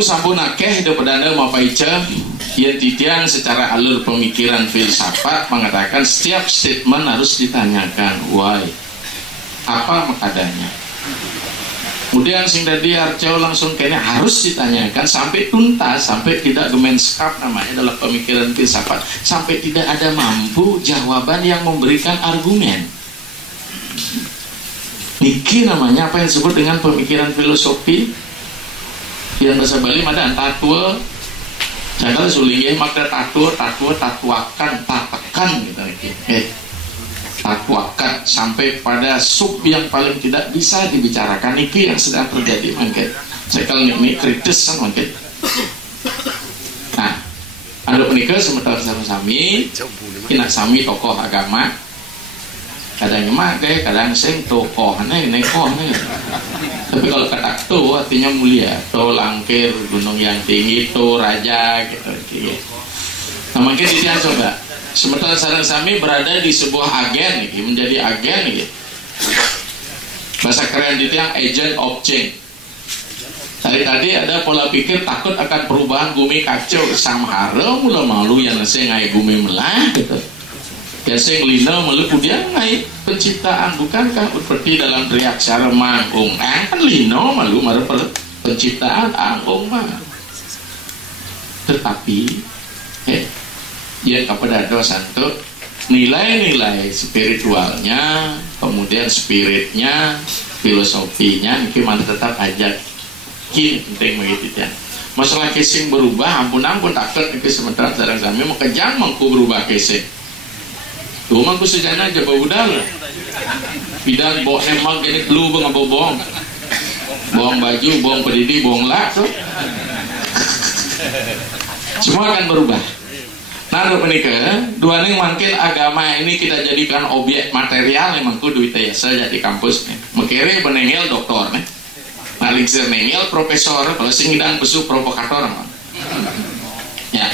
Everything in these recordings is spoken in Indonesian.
Sampun akeh hidup perdana mapaica yang titian secara alur pemikiran filsafat mengatakan setiap statement harus ditanyakan why, apa makadanya. Kemudian sing tadi Arjo langsung kayaknya harus ditanyakan sampai tuntas, sampai tidak gemenskap namanya dalam pemikiran filsafat, sampai tidak ada mampu jawaban yang memberikan argumen. Niki namanya apa yang disebut dengan pemikiran filosofi. Yang bahasa Bali ada tatua, jangan sulingnya maka tatuakan, tatakan gitu. Tatuakan sampai pada sub yang paling tidak bisa dibicarakan. Ini yang sedang terjadi mungkin. Saya kalau ini kritis kan mungkin. Nah, ada penikah sementara sami, kena sami tokoh agama. Kadang emak deh, kadang sing tokoh, nih. Tapi kalau kata to artinya mulia, to langkir gunung yang tinggi, to raja gitu. Nah mungkin dia coba. Sementara sarang sami berada di sebuah agen, gitu, menjadi agen, gitu. Bahasa keren itu yang agent of change. Tadi ada pola pikir takut akan perubahan bumi kacau, samhara mula malu yang nasi ngai bumi melah, gitu. Biasanya lina melepuh dia ngai penciptaan, bukankah seperti dalam teriak secara manggung kan lino malu malu penciptaan anggung mah. Tetapi ya kepada dosa itu nilai-nilai spiritualnya, kemudian spiritnya, filosofinya gimana tetap aja kini penting begitu ya. Masalah casing berubah, ampun takut itu sementara sarang kami mau kejang mangku berubah casing. Tuh mangku sejana aja bau udara. Bidan bawa emang ini lu bang bohong, bohong baju, bohong pedidi, bohong lak tuh. Semua akan berubah. Nah, menikah, dua nih mungkin agama ini kita jadikan objek material yang mangku duit saja di kampus nih. Mekere benengel doktor nih, paling nengel profesor, kalau singidang besu provokator mah. Ya.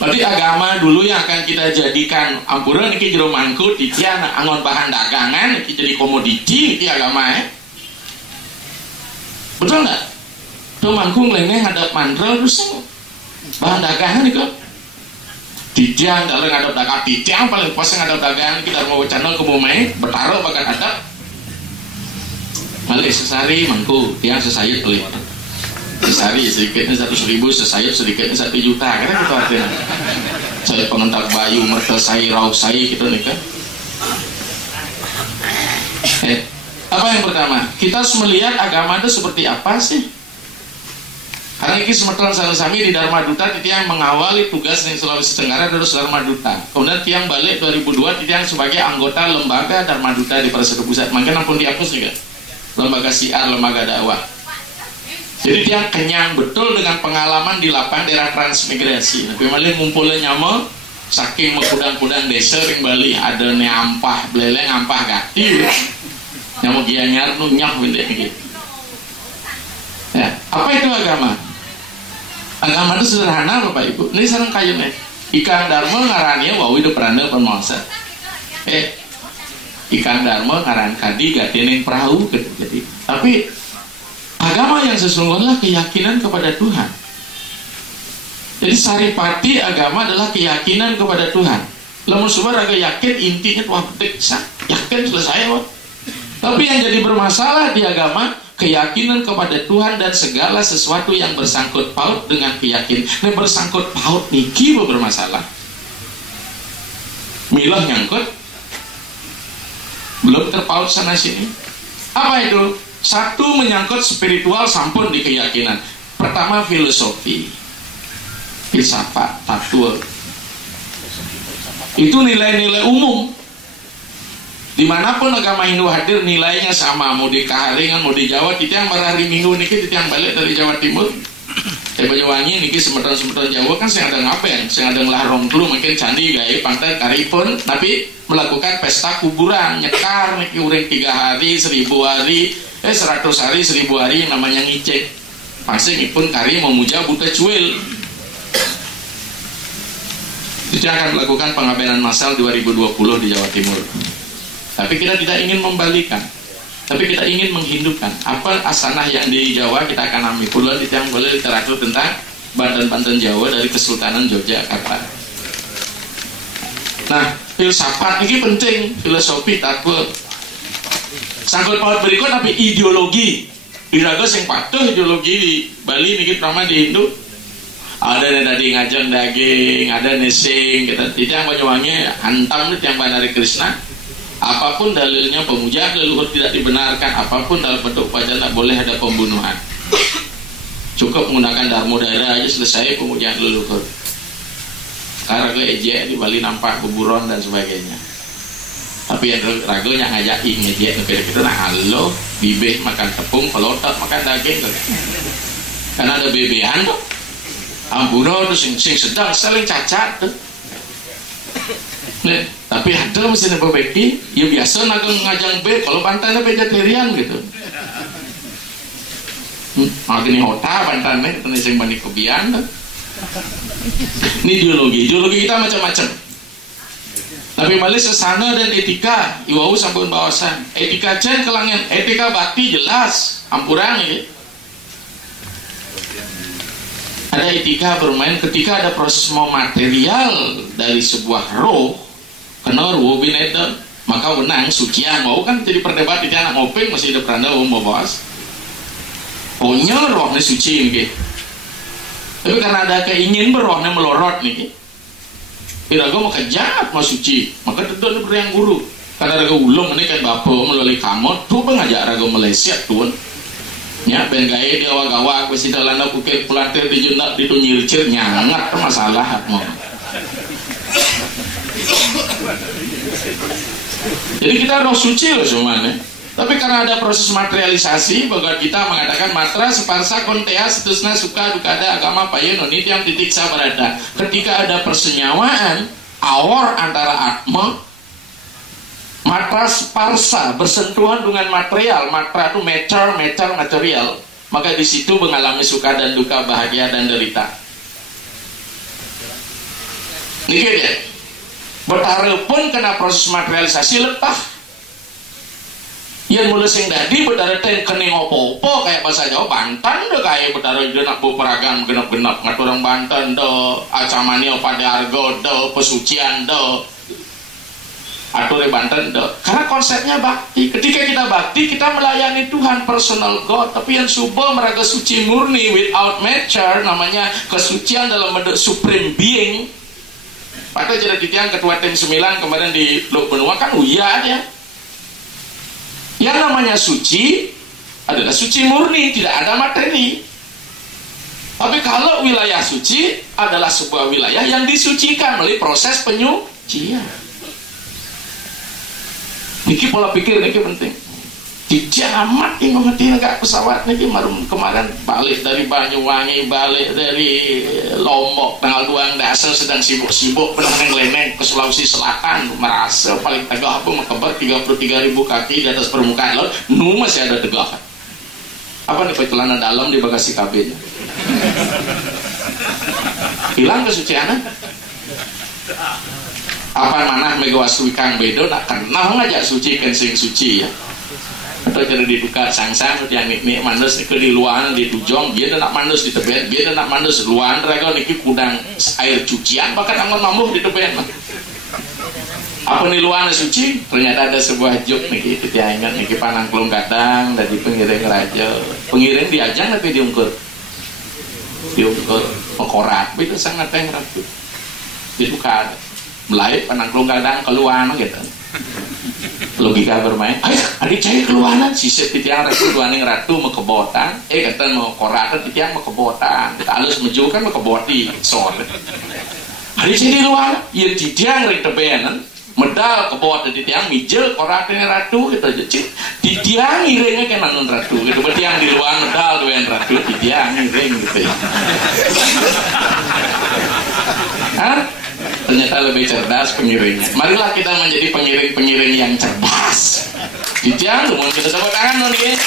Berarti agama dulu yang akan kita jadikan ampura niki jero mangkut iki angon bahan dagangan niki jadi komoditi niki agama ya. Betul nggak? Tuh mangkung lainnya ngadap mantra terus bahan dagangan nih kok. Titiang kalau ngadap dagang titiang paling pas ngadap dagangan kita mau channel ke bumai bertaruh bahkan ada. Balik sesari mangku tiang sesayut beli. Sehari sedikitnya 100.000, sesayap sedikitnya 1 juta, karena gitu artinya. Saya pengentak bayu, mertel saya, rauh saya gitu nih kan. Apa yang pertama? Kita harus melihat agama itu seperti apa sih? Karena ini semeteran sami di Dharma Duta yang mengawali tugas di Sulawesi Tenggara terus Dharma Duta. Kemudian tiang balik 2002 yang sebagai anggota lembaga Dharma Duta di Persatu Pusat. Mungkin ampun dihapus juga. Lembaga siar, lembaga dakwah. Jadi dia kenyang betul dengan pengalaman di lapang daerah transmigrasi. Tapi malah ngumpulnya nyama saking mengkudang-kudang desa yang Bali ada ampah beleleng ampah gati. Nyamuk gianyar nunyak gitu. Ya, apa itu agama? Agama itu sederhana Bapak Ibu. Ini sareng kayune. Ikan Dharma ngarannya wau hidup randa penmasa. Ikan Dharma ngaran kadi gatineng perahu gitu. Jadi, tapi agama yang sesungguhnya keyakinan kepada Tuhan. Jadi saripati agama adalah keyakinan kepada Tuhan. Lamun sumber agak yakin intinya wah bisa yakin selesai wah. Tapi yang jadi bermasalah di agama keyakinan kepada Tuhan dan segala sesuatu yang bersangkut paut dengan keyakinan. Nah bersangkut paut niki bermasalah. Milah nyangkut belum terpaut sana sini. Apa itu? Satu menyangkut spiritual sampun di keyakinan. Pertama filosofi, filsafat, tatua. Itu nilai-nilai umum. Dimanapun agama Hindu hadir nilainya sama, mau di Kaharingan, mau di Jawa. Kita yang marahari Minggu niki, kita yang balik dari Jawa Timur. Banyuwangi niki semeton-semeton Jawa kan sing ada ngapain, sing ada ngelarong dulu makin candi gaya pantai karipun, tapi melakukan pesta kuburan, nyekar niki ureng 3 hari, 1000 hari, 100 hari, 1000 hari namanya ngicek. Pasti pun kari memuja Buddha Cuil. Kita akan melakukan pengabelan massal 2020 di Jawa Timur. Tapi kita tidak ingin membalikan, tapi kita ingin menghidupkan apa asanah yang di Jawa kita akan ambil pula di yang boleh literatur tentang Banten Jawa dari Kesultanan Yogyakarta. Nah, filsafat ini penting, filosofi takut sangkut paut berikut tapi ideologi diraga sing patuh ideologi di Bali niki pertama di Hindu ada tadi ngajeng daging, ada nesing kita tidak Banyuwangi hantam yang Banari Krishna. Apapun dalilnya pemuja leluhur tidak dibenarkan, apapun dalam bentuk upacara tidak boleh ada pembunuhan. Cukup menggunakan darmodara aja selesai pemujaan leluhur. Sekarang ejek di Bali nampak kuburan dan sebagainya. Tapi yang ragonya ngajakin ngejek kita nah halo bibih makan tepung, kalau tak makan daging karena ada bebean tuh. Ampura tuh sing sedang saling cacat tuh. Nih, tapi ada mesin perbaiki, ya biasa nagang ngajang be, kalau Banten vegetarian gitu. Makin hota Banten kita sing bani kebian. Ini ideologi kita macam-macam. Tapi balik sesana dan etika, iwau sampun bawasan. Etika jen kelangan, etika bakti jelas, ampurang ini. Ada etika bermain ketika ada proses mau material dari sebuah roh. Kena ruh binatang maka wenang sucian mau kan jadi perdebat di anak ngopeng masih ada peranda mau bahas pokoknya rohnya suci nih tapi karena ada keingin berrohnya melorot nih iraga mau kejat mau suci maka tentu ada yang guru karena raga ulung ini kan bapak melalui kamot tuh pengajak raga Malaysia tuan nya ben gaya di awak-awak besi dalana kukir pelantir di jundak itu nyircir nyangat masalah mau. Jadi kita roh suci loh semuanya. Tapi karena ada proses materialisasi, bahwa kita mengatakan matra separsa kontea seterusnya suka dukada agama payen nitiam titik sabarada. Ketika ada persenyawaan awor antara atma matra separsa bersentuhan dengan material, matra itu material, maka di situ mengalami suka dan duka, bahagia dan derita. Ini dia. Bertaruh pun kena proses materialisasi letah. Yang mulai sing dadi bertaruh ten kening opo-opo kayak bahasa Jawa Banten deh kayak bertaruh jenak berperagam genap-genap ngaturang Banten do acamani pada argo do pesucian do atur Banten do. Karena konsepnya bakti. Ketika kita bakti kita melayani Tuhan personal God. Tapi yang subuh meraga suci murni without matter namanya kesucian dalam bentuk supreme being. Padahal jadi titian ketua tim 9 kemarin di Lok Benua kan uya aja. Yang namanya suci adalah suci murni, tidak ada materi. Tapi kalau wilayah suci adalah sebuah wilayah yang disucikan melalui proses penyucian. Niki pola pikir niki penting. Tidak amat yang ngerti agak pesawat niki marum kemarin balik dari Banyuwangi, balik dari Lombok tanggal 2 dasar sedang sibuk-sibuk berenang-leneng ke Sulawesi Selatan merasa paling tegah apa makabar 33.000 kaki di atas permukaan laut masih ada tegah. Apa nih celana dalam di bagasi kabin? Hilang kesuciannya? Apa mana megawastu kang bedo nak kenal ngajak suci kensing suci ya? Atau jadi dibuka sang-sang yang ini manus ke di luar di tujong dia nak manus di tebet dia nak manus luar rega niki kudang air cucian bahkan angon mamuh di tebet apa nih luar suci ternyata ada sebuah juk niki ketiangan niki panang kelung kadang dari pengiring raja pengiring diajang tapi diungkur pekorat itu sangat yang rapi dibuka mulai panang kelung kadang keluar gitu logika bermain adik cahaya keluaran sisip titiang ratu duaning ratu mekebotan kata mau koratan titiang mekebotan kita halus meju kan mekeboti sore hari sini luar ya didiang ring tebenan medal ke bawah dari tiang mijel koratnya ratu gitu aja cik didiang iringnya kan non ratu gitu berarti yang di luar medal duen ratu didiang iring gitu ya. Ternyata lebih cerdas pengiringnya. Marilah kita menjadi pengiring-pengiring yang cerdas. Didiang lumun kita tepuk tangan nih.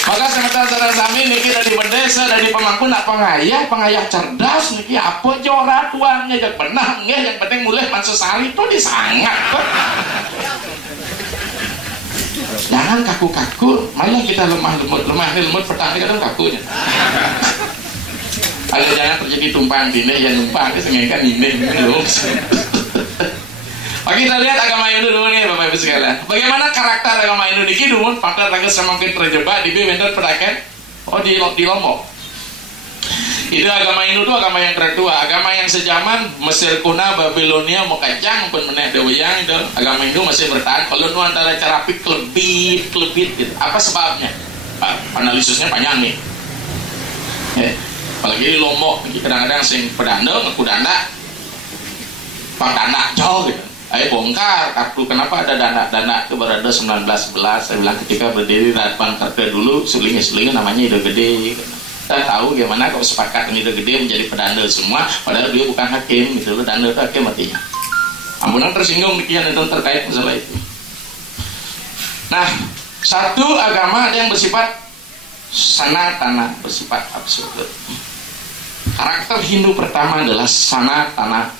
Maka sementara sareng sami niki dari berdesa dari pemangku nak pengayah cerdas niki apa jora tuangnya jak benah nggih yang penting mulai mansesari itu disangat kok. Jangan kaku-kaku, malah kita lemah lemut petani kan kakunya. Agar jangan terjadi tumpahan dine yang numpang ke sengaja dine loh. Oke, kita lihat agama Hindu dulu nih Bapak Ibu sekalian. Bagaimana karakter agama Hindu niki dulu pada raga semakin terjebak di bawah pedakan di Lombok. Itu agama Hindu itu agama yang kedua, agama yang sejaman Mesir kuno, Babilonia, Mokajang pun meneh deweyang itu agama Hindu masih bertahan. Kalau nu antara cara kelebit gitu. Apa sebabnya? Analisisnya panjang nih. Apalagi di Lombok kadang-kadang sing pedanda ngaku danda pang danda jauh gitu. Ayo bongkar kartu kenapa ada dana itu berada 1911. Saya bilang ketika berdiri depan kartu dulu sulingnya namanya ide gede. Kita tahu gimana kalau sepakat ide gede menjadi pedanda semua padahal dia bukan hakim gitu loh, danda itu hakim matinya. Ambunan tersinggung demikian itu terkait masalah itu. Nah, satu agama yang bersifat sanatana, bersifat absolut. Karakter Hindu pertama adalah sanatana.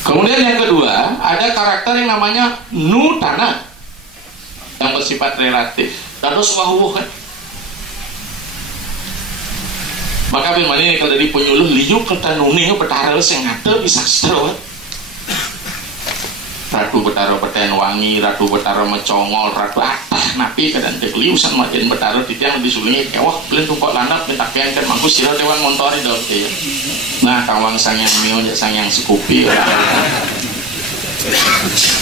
Kemudian yang kedua ada karakter yang namanya nutana yang bersifat relatif. Terus wahuh kan. Maka bagaimana kalau dari penyuluh liuk ketanuni betara sing ngate bisa sastra. Ratu betara beten wangi, ratu betara mecongol, ratu atah napi kadang teh liusan makin betara titiang disulungi kewah belum tumpuk landap minta pian kan mangku sira dewan montori dong ya. Nah kawang sangyang mio sangyang sekupi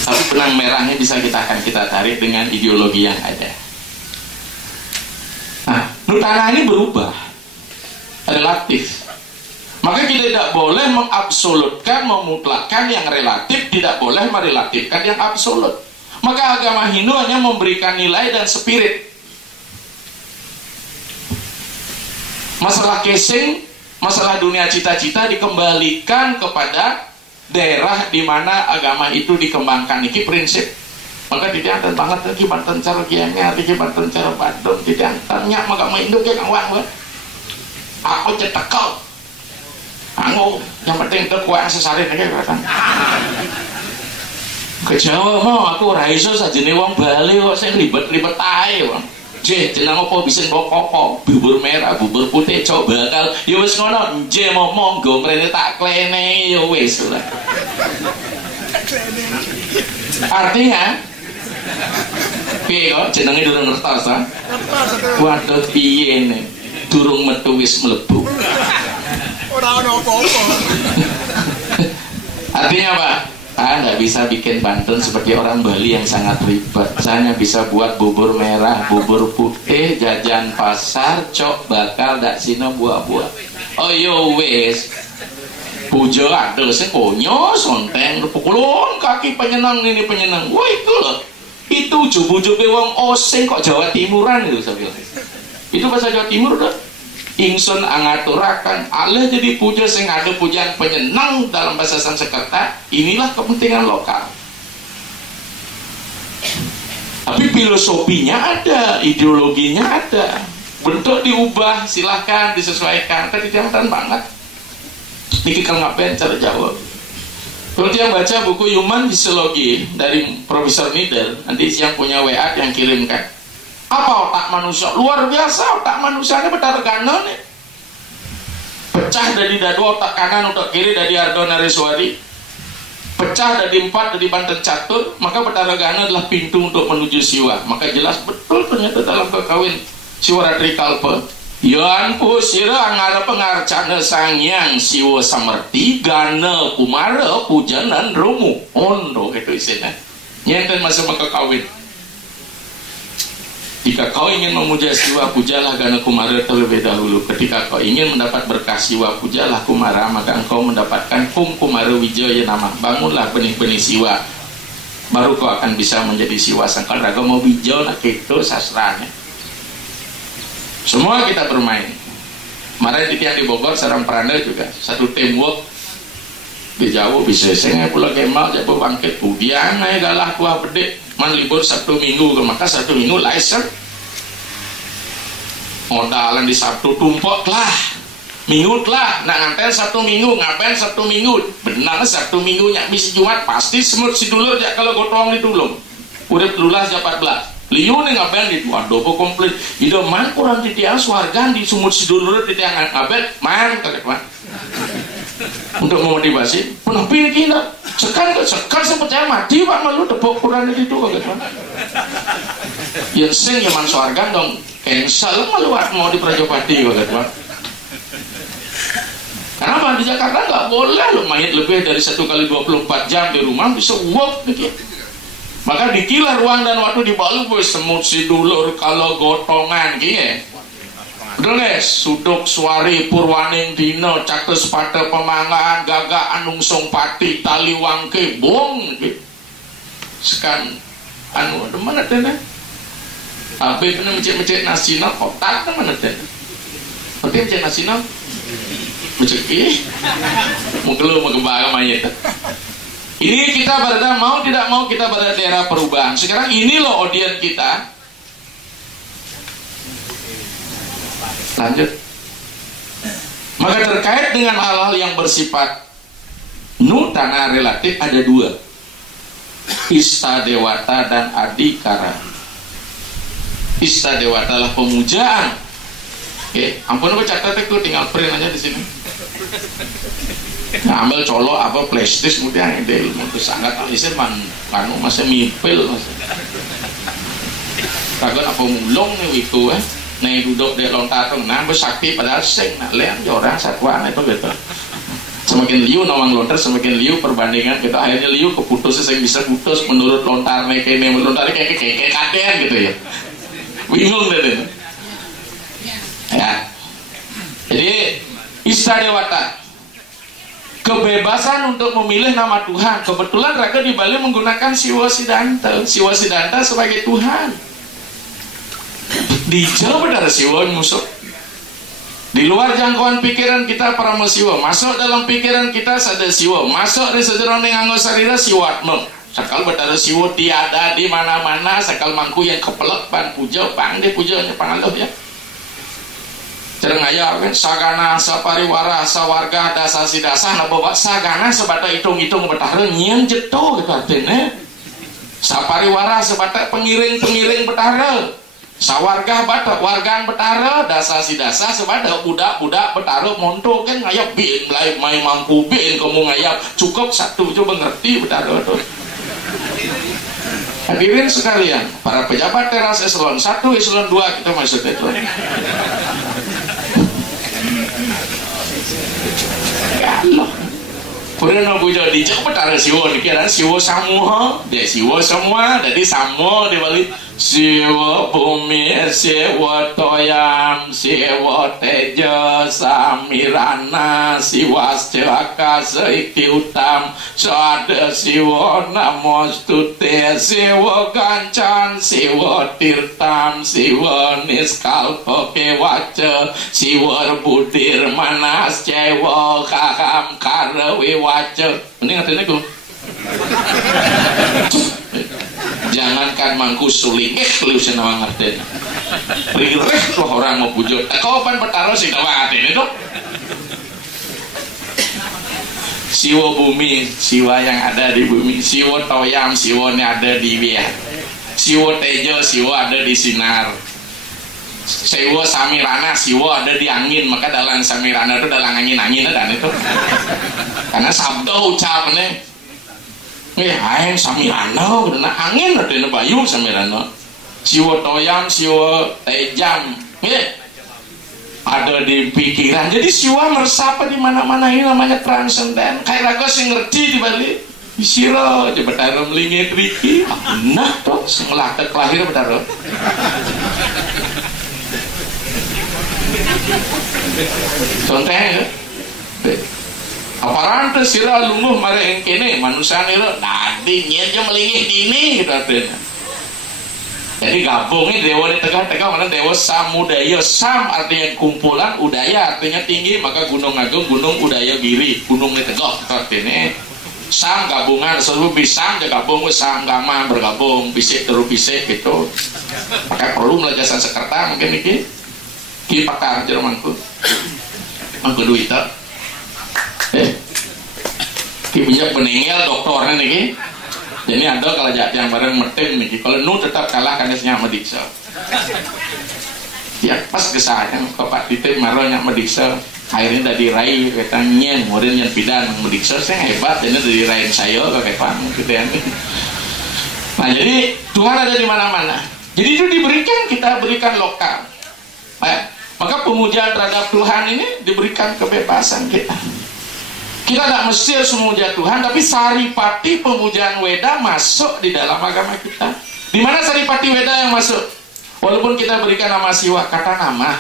tapi benang merahnya bisa kita tarik dengan ideologi yang ada. Nah nutana ini berubah relatif. Maka kita tidak boleh mengabsolutkan, memutlakkan yang relatif, tidak boleh merelatifkan yang absolut. Maka agama Hindu hanya memberikan nilai dan spirit. Masalah casing, masalah dunia cita-cita dikembalikan kepada daerah di mana agama itu dikembangkan. Ini prinsip. Maka tidak ada banget lagi banten cara kianya, tidak banten cara badung, tidak tanya agama Hindu kayak ngawang. Aku cetekal. Anggo, yang penting kekuatan sesarin aja kan. Ke Jawa mau aku raiso sajene wong Bali kok sing ribet-ribet ae wong. Nggih, jeneng apa bisa kok bubur merah, bubur putih coba bakal. Ya wis ngono, nggih monggo mrene tak klene ya wis lah. Artinya piye kok jenenge durung ngertos ta? Waduh piye ne? Durung metu wis mlebu. Artinya apa? Anda bisa bikin Banten seperti orang Bali yang sangat ribet. Saya hanya bisa buat bubur merah, bubur putih, jajan pasar, cok bakal dak sino buah-buah. Oh yo wes. Puja ada sekonyo sonteng pukulun kaki penyenang ini penyenang. Wah itu loh. Itu ujub-ujube wong oseng kok Jawa Timuran itu saya bilang. Itu bahasa Jawa Timur dah. Ingsun angaturakan Allah jadi puja sing ada pujian penyenang dalam bahasa Sanskerta. Inilah kepentingan lokal. Tapi filosofinya ada, ideologinya ada. Bentuk diubah, silahkan disesuaikan. Tadi jangan banget. Niki kalau ngapain cara jawab. Kalau dia baca buku Human Physiology dari Profesor Middle, nanti siang punya WA yang kirimkan. Apa otak manusia? Luar biasa otak manusianya betar kanan nih. Pecah dari dadu otak kanan otak kiri dari Ardo Nareswari. Pecah dari 4 dari Banten Catur. Maka betara kanan adalah pintu untuk menuju siwa. Maka jelas betul ternyata dalam kekawin siwa Ratri Kalpa. Yan pu sira ngarep pengarcana sangyang siwa samerti gana kumara pujanan rumu. Ondo itu isinya. Nyenten masuk ke kawin. Jika kau ingin memuja Siwa, pujalah Gana Kumara terlebih dahulu. Ketika kau ingin mendapat berkah Siwa, pujalah Kumara, maka engkau mendapatkan Hum Kumara Wijaya nama. Bangunlah benih-benih Siwa, baru kau akan bisa menjadi Siwa Sangkal Raga mau bijau nak itu sastranya. Semua kita bermain. Kemarin di tiang di Bogor, sarang Peranda juga satu teamwork di Jawa bisa saya pula kemal jadi bangkit udian naik galah kuah bedek man libur Sabtu Minggu ke maka Sabtu Minggu license modalan di Sabtu tumpok lah Minggu lah nak nganten Sabtu Minggu ngapain Sabtu Minggu benar Sabtu Minggu nyak misi Jumat pasti semut si dulur jak kalau gotong di tulung udah lulas jam 14 liu nih ngapain di tuan dopo komplit itu man kurang di tiang suargan di sumut si dulur di tiang ngapain man kaget man untuk memotivasi penampil kita sekar seperti mati pak malu tepuk Quran itu kaget man yang sing yang mansuargan dong cancel malu mau di Prajopati kaget man. Kenapa di Jakarta nggak boleh lo main lebih dari 1 kali 24 jam di rumah bisa work gitu. Maka dikilah ruang dan waktu di Balu semut si dulur kalau gotongan gitu. Bener Suduk Suari Purwaning Dino Catus pada Pemangaan Gagak Anungsong Pati Tali Wangke Bong Sekan anu mana teh tapi pernah mencet nasina kotak mana teh oke mencet nasina mencet mau keluar mau kembali mayat. Ini kita berada mau tidak mau kita berada di era perubahan. Sekarang ini loh audiens kita. Lanjut. Maka terkait dengan hal-hal yang bersifat nutana relatif ada dua, Ista Dewata dan Adikara. Ista Dewata lah pemujaan. Oke, ampun aku catat itu tinggal print aja di sini. Nah, ambil colok apa plastis kemudian ide ilmu itu sangat alisir manu masih mipil masih. Kagak apa mulung nih itu nih duduk di lontar tuh nah bersakti padahal sing nah lian orang satuan itu gitu. Semakin liu nawang lontar semakin liu perbandingan kita akhirnya liu keputus yang bisa putus menurut lontar nih kayak lontar kayak kaden gitu ya. Bingung deh. Ya. Jadi Ista Dewata kebebasan untuk memilih nama Tuhan. Kebetulan Raga di Bali menggunakan Siwa Siddhanta sebagai Tuhan. Di Jawa benar Siwa musuh. Di luar jangkauan pikiran kita para Siwa, masuk dalam pikiran kita sada Siwa, masuk di sederhana anggo sarira Siwatma. Sakal benar Siwa tiada di mana-mana, sakal mangku yang kepelek pan puja, pang dia pujanya pangaluh ya. Cereng aya kan sagana sapariwara sawarga dasa sidasa na bawa sagana sebata hitung-hitung betahreun nyieun jeto gitu artinya. Sapariwara sebata pengiring-pengiring betahreun. Sawarga bata wargan betahreun dasa sidasa sebata budak-budak betahreun monto kan ngayap bin mulai mai mangku bin kamu ngayap cukup satu coba ngerti betahreun tuh. Hadirin sekalian, para pejabat teras eselon 1, eselon 2 kita masuk itu. Purna puja di cepat ada Siwa dikira Siwa semua, dia Siwa semua, jadi sama di balik Siwa bumi, Siwa toyam, Siwa tejo, Samirana, Siwa celaka seiki utam, Sada Siwa namostute, Siwa kancan, Siwa tirtam, Siwa niskalpo kewaca, Siwa budir manas cewa kakam karawi waca. Ini ngerti aku. Jangankan mangku suling lu senang ngerti. Rireh tuh orang mau pujuk. Kau pan bertaruh sih tahu ini tuh. Siwa bumi, Siwa yang ada di bumi, Siwa toyam, Siwa yang ada di biak, Siwa tejo, Siwa ada di sinar, Siwa samirana, Siwa ada di angin. Maka dalam samirana itu dalam angin dan itu karena sabda ucapnya aing samirana karena angin ada bayu samirana. Siwa toyam, Siwa tejam ada di pikiran. Jadi Siwa meresap di mana-mana, ini namanya transenden. Kayak Raga sih ngerti di Bali Sira je betara melingit riki. Nah toh semelah kelahir betara. Contohnya aparan teh sira lungguh mare ing kene manusia nira tadi nyen je melingit dini gitu artinya. Jadi gabungnya dewa di tengah-tengah mana dewa Samudaya. Sam artinya kumpulan, udaya artinya tinggi, maka Gunung Agung, Gunung Udaya Giri, gunung di tengah artinya. Sam gabungan seluruh bisang gabung sam gama bergabung bisik terus bisik gitu. Maka perlu belajar Sanskerta mungkin iki. Ki pakar Jermanku. Mangku duit tak. Ki punya peninggal doktornya niki. Jadi ada kalau yang bareng metin nih, kalau nu tetap kalah karena senyap mediksa. Ya pas kesahnya, bapak titik marah nyak mediksa, akhirnya dari rai katanya murid yang pidan mediksa saya hebat, jadi dari rai saya kayak apa gitu ya. Nah jadi Tuhan ada di mana-mana. Jadi itu diberikan, kita berikan lokal. Maka pemujaan terhadap Tuhan ini diberikan kebebasan kita. Kita tidak mesti harus memuja Tuhan, tapi saripati pemujaan Weda masuk di dalam agama kita. Di mana saripati Weda yang masuk? Walaupun kita berikan nama Siwa, kata nama.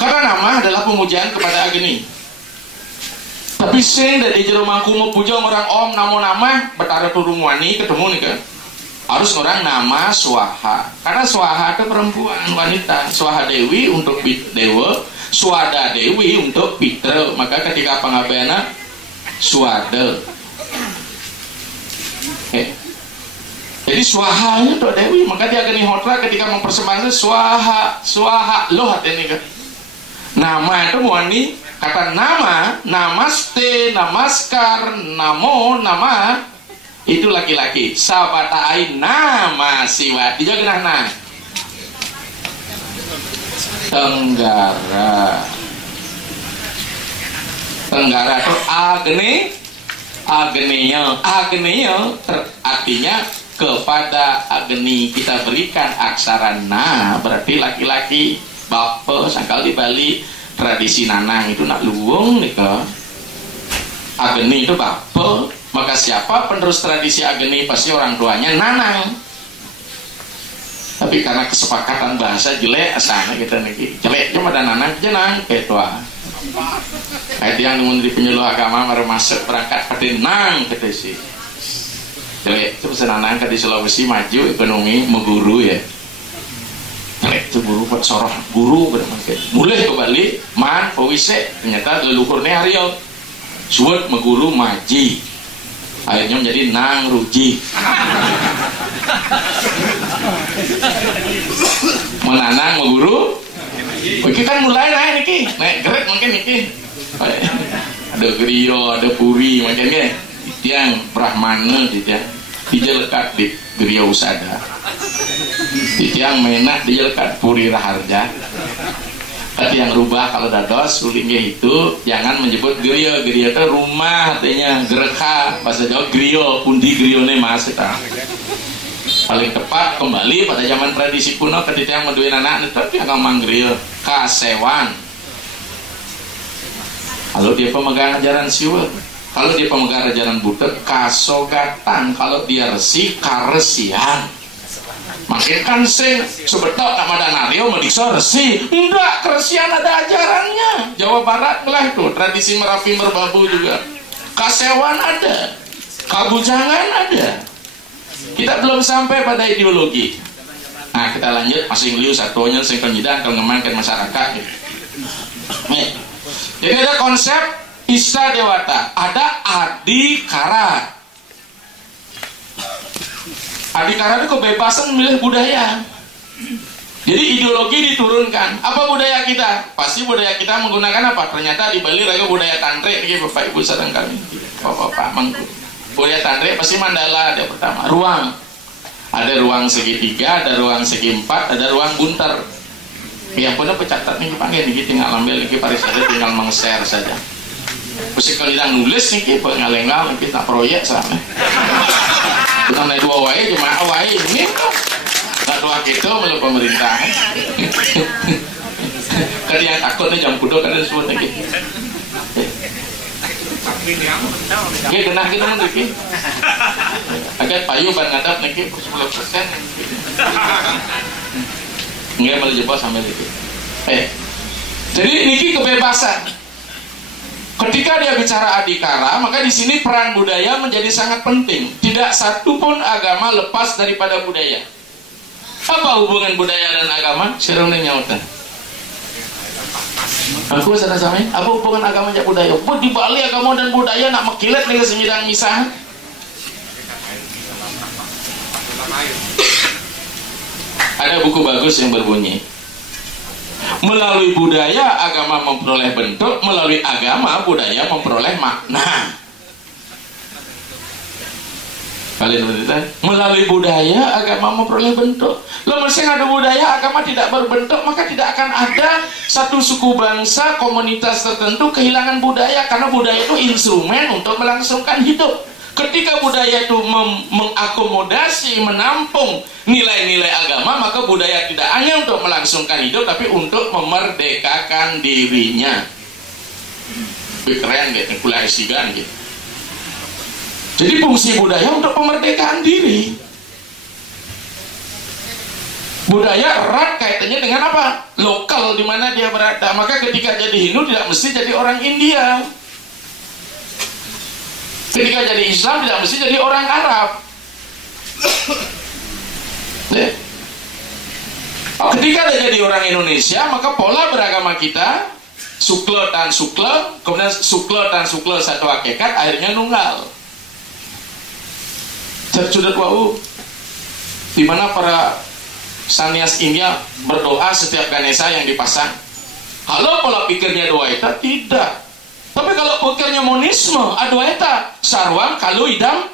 Kata nama adalah pemujaan kepada Agni. Tapi sing dari jero mangkumu puja orang om namo nama betara turun wani ketemu nih kan. Harus orang nama Swaha. Karena Swaha itu perempuan wanita. Swaha Dewi untuk dewa. Swada Dewi untuk Pitra. Maka ketika pengabdian Swada. Jadi Swaha untuk Dewi. Maka dia Agni Hotra ketika mempersembahkan Swaha. Swaha loh hati ini kan. Nama itu wani. Kata nama, namaste, namaskar, namo, nama itu laki-laki. Sabatai nama Siwa. Dijaga nah. Tenggara. Tenggara itu Agneya. Agneya artinya kepada Agni kita berikan aksara na, berarti laki-laki. Bapak sangkal di Bali tradisi nanang itu nak luwung nih ke Agni itu bapak. Maka siapa penerus tradisi Agni pasti orang tuanya nanang. Tapi karena kesepakatan bahasa jelek asalnya kita nih jelek cuma ada nanang jenang kayak tua. Kayak yang di penyuluh agama baru masuk berangkat pada nang kata sih. Jelek itu senanang di Sulawesi maju ekonomi mengguru ya. Jelek itu guru buat sorot guru mulai ke Bali man pawise ternyata leluhurnya Aryo suwet mengguru maji. Akhirnya menjadi nang ruji. Menanang mengguru. Kita kan mulai naik niki, naik gerak mungkin niki. Ada griyo, ada puri macamnya. Yang Brahmana dia lekat di griyo usada. Yang menak dia lekat puri raharja. Tapi yang rubah kalau dados ulingnya itu jangan menyebut griyo. Griyo itu rumah artinya gereka bahasa Jawa griyo pundi griyone mas kita. Paling tepat kembali pada zaman tradisi kuno ketika yang menduin anak itu yang ngomong griyo kasewan. Kalau dia pemegang ajaran siwa, kalau dia pemegang ajaran Buddha kasogatan, kalau dia resi karesian. Makin kan sing sebetok nama Danario mediksa resi enggak, keresian ada ajarannya. Jawa Barat lah itu tradisi Merapi Merbabu juga, kasewan ada, kabujangan ada. Kita belum sampai pada ideologi. Nah kita lanjut masing liu satunya sing penyidak kalau ngemainkan masyarakat jadi ada konsep Ista Dewata, ada Adikara. Adikara itu kebebasan memilih budaya. Jadi ideologi diturunkan. Apa budaya kita? Pasti budaya kita menggunakan apa? Ternyata di Bali ada budaya tantre. Ini Bapak Ibu sedang kami. Bapak mangku. Budaya tantre pasti mandala ada pertama. Ruang. Ada ruang segitiga, ada ruang segi empat, ada ruang bunter. Ya pun pecatat nih dipanggil nih tinggal ambil lagi paris saja tinggal meng-share saja. Pasti kalau tidak nulis nih pengalengal kita proyek sama. Bukan naik dua wae cuma wae ini nggak dua gitu melalui pemerintah. Karena yang takutnya jam kudo kalian semua gitu. Oke, genah kita mendeki. Agak payu ban ngadap niki 10%. Nggak boleh jebol sampai itu. Jadi niki kebebasan. Ketika dia bicara adhikara, maka di sini peran budaya menjadi sangat penting. Tidak satu pun agama lepas daripada budaya. Apa hubungan budaya dan agama? Serong nyautan. Aku sana sami, apa hubungan agama dan budaya? Di Bali agama dan budaya nak mekilet nih semidang misah. Ada buku bagus yang berbunyi, melalui budaya agama memperoleh bentuk, melalui agama budaya memperoleh makna. Kalian beritahu, melalui budaya agama memperoleh bentuk. Lo mesti ada budaya agama tidak berbentuk, maka tidak akan ada satu suku bangsa, komunitas tertentu kehilangan budaya, karena budaya itu instrumen untuk melangsungkan hidup. Ketika budaya itu mengakomodasi, menampung nilai-nilai agama, maka budaya tidak hanya untuk melangsungkan hidup, tapi untuk memerdekakan dirinya. Keren gitu, kuliah S3 gitu. Jadi fungsi budaya untuk pemerdekaan diri. Budaya erat kaitannya dengan apa? Lokal di mana dia berada. Maka ketika jadi Hindu tidak mesti jadi orang India. Ketika jadi Islam tidak mesti jadi orang Arab. Ketika dia jadi orang Indonesia, maka pola beragama kita sukle dan sukle, kemudian sukle dan sukle satu hakikat, akhirnya nunggal. Sudah wau, di mana para sanias India berdoa setiap Ganesha yang dipasang. Kalau pola pikirnya Dwaita, tidak. Tapi kalau pikirnya monisme, Adwaita, sarwang kalau idam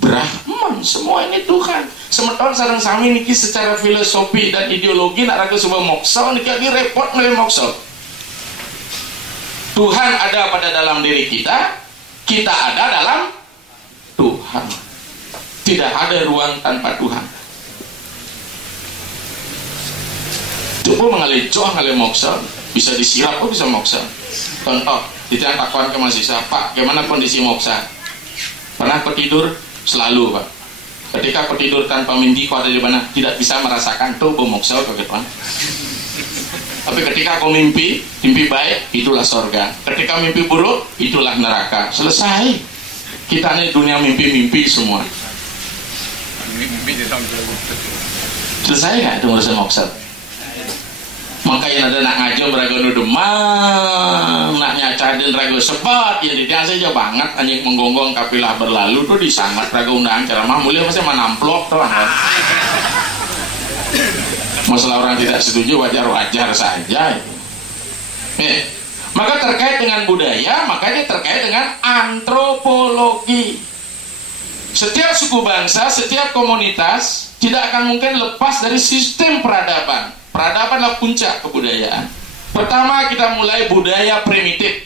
Brahman, semua ini Tuhan. Sementara sarang sami niki secara filosofi dan ideologi nak ragu sebuah moksa, niki lagi repot oleh moksa. Tuhan ada pada dalam diri kita, kita ada dalam Tuhan. Tidak ada ruang tanpa Tuhan. Coba mengalir joh, mengalir moksa, bisa disirap, kok bisa moksa. Contoh, ditanya takwan ke mahasiswa, Pak, gimana kondisi moksa? Pernah kau tidur? Selalu, Pak. Ketika kau tidur tanpa mimpi, kau ada di mana? Tidak bisa merasakan tuh moksa, bagaimana? Tapi ketika kau mimpi baik, itulah sorga. Ketika mimpi buruk, itulah neraka. Selesai. Kita ini dunia mimpi-mimpi semua. Selesai nggak itu urusan maksud? Makanya ada nak ngajo berago demam, nak nyacadin rago sebat, ya tidak saja banget anjing menggonggong kapilah berlalu tuh disangat rago undang ceramah mulia pasti manamplok tuh. Masalah orang tidak setuju wajar-wajar saja. Maka terkait dengan budaya, makanya terkait dengan antropologi. Setiap suku bangsa, setiap komunitas tidak akan mungkin lepas dari sistem peradaban. Peradaban adalah puncak kebudayaan. Pertama kita mulai budaya primitif.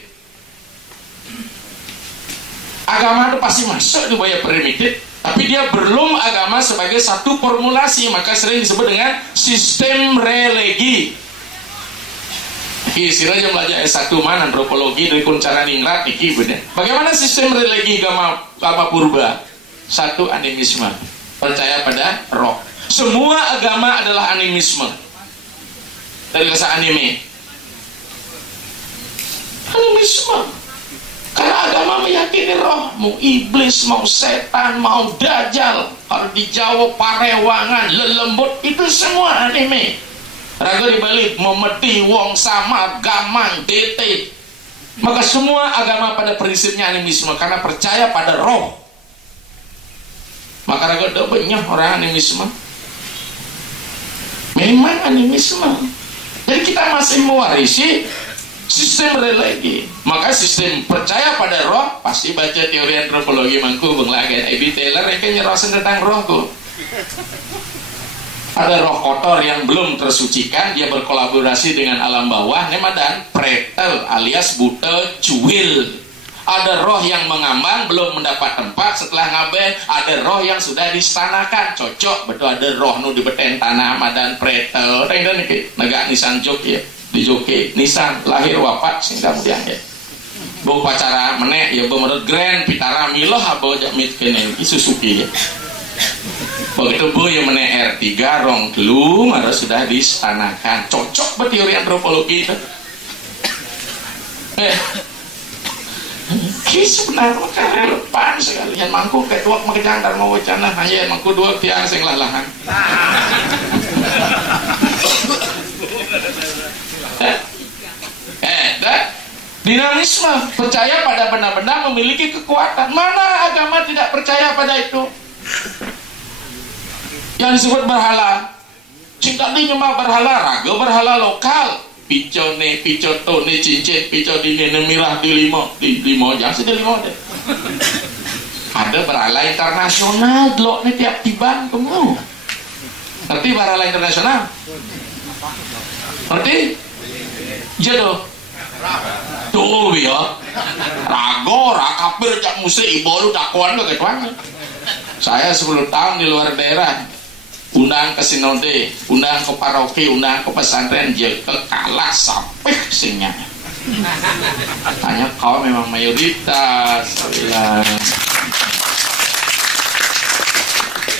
Agama itu pasti masuk di budaya primitif, tapi dia belum agama sebagai satu formulasi, maka sering disebut dengan sistem religi. Iki aja belajar S1 mana antropologi dari Kuncara Ningrat iki bener. Bagaimana sistem religi agama purba? Satu, animisme, percaya pada roh. Semua agama adalah animisme. Dari kata anime, animisme. Karena agama meyakini roh, mau iblis, mau setan, mau dajjal, harus dijawab parewangan, lelembut, itu semua anime. Raga dibalik memeti wong sama gamang dete. Maka semua agama pada prinsipnya animisme karena percaya pada roh. Maka raga ada banyak orang animisme. Memang animisme. Jadi kita masih mewarisi sistem religi. Maka sistem percaya pada roh, pasti baca teori antropologi mangku benglagen Ebi Taylor yang nyerasin tentang rohku. Ada roh kotor yang belum tersucikan, dia berkolaborasi dengan alam bawah, nemadan pretel alias buta cuil. Ada roh yang mengambang belum mendapat tempat setelah ngaben, ada roh yang sudah distanakan, cocok betul. Ada roh nu di beten tanah madan pretel dan niki negak nisan jok ya, di joke nisan lahir wafat sehingga kemudian ya. Bawa pacara menek ya menurut Grand Pitara miloh abo jak mit kene iki Suzuki ya. Begitu bu yang menek R3 rong dulu harus sudah disanakan. Cocok teori antropologi itu. Sebenarnya karena lepan sekalian mangku ketua makejang dan mau wacana hanya mangku dua tiang sing lalahan. Dinamisme percaya pada benda-benda memiliki kekuatan. Mana agama tidak percaya pada itu? Yang disebut berhala. Cinta di nyembah berhala, raga berhala lokal. Pico ne, pico to ne, cincin, pico di ne, mirah di limo, jangan sih di limo deh. Ada berhala internasional, lo ne tiap tiban kamu. Ngerti berhala internasional? Ngerti? Jodoh. Tuh ya, rago, rakapir, cak musik, ibu lu dakwaan lo ketuanya. Saya 10 tahun di luar daerah, undang ke sinode, undang ke paroki, undang ke pesantren, jika kalah sampai singnya. Hanya kau memang mayoritas.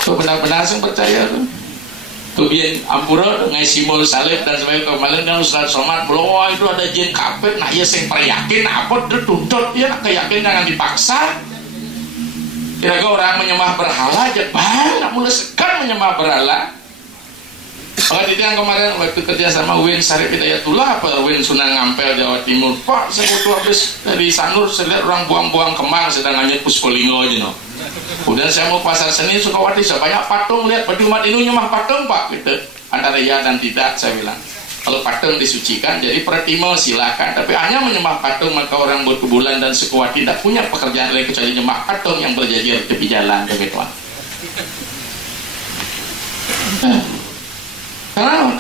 So benar-benar saya percaya tuh. Kemudian Ampura dengan simul salib dan sebagainya kemarin kan Ustaz Somad belum itu ada jin kafir. Nah iya saya peryakin apa tuntut dia nak keyakin jangan dipaksa. Kira-kira orang menyembah berhala aja nak mulai sekan menyembah berhala. Maka itu yang kemarin waktu kerja sama Win Sarip Hidayatullah apa Win Sunan Ngampel Jawa Timur, Pak saya butuh habis dari Sanur saya lihat orang buang-buang kembang sedang nganyut Puskolinggo aja no. Kemudian saya mau pasar seni Sukawati, saya banyak patung lihat bagi umat ini nyembah patung Pak gitu. Antara ya dan tidak saya bilang. Kalau patung disucikan jadi pertimo silakan, tapi hanya menyembah patung maka orang berkebulan dan Sukawati tidak punya pekerjaan lain kecuali nyembah patung yang berjajar tepi jalan begitu.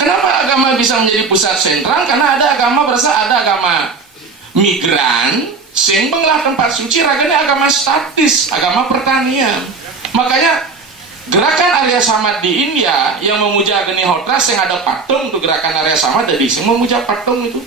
Kenapa agama bisa menjadi pusat sentral? Karena ada agama berasa ada agama migran sing pengelah tempat suci raganya agama statis, agama pertanian. Makanya gerakan Arya Samad di India yang memuja Agni Hotra yang ada patung untuk gerakan Arya Samad dari sing memuja patung itu.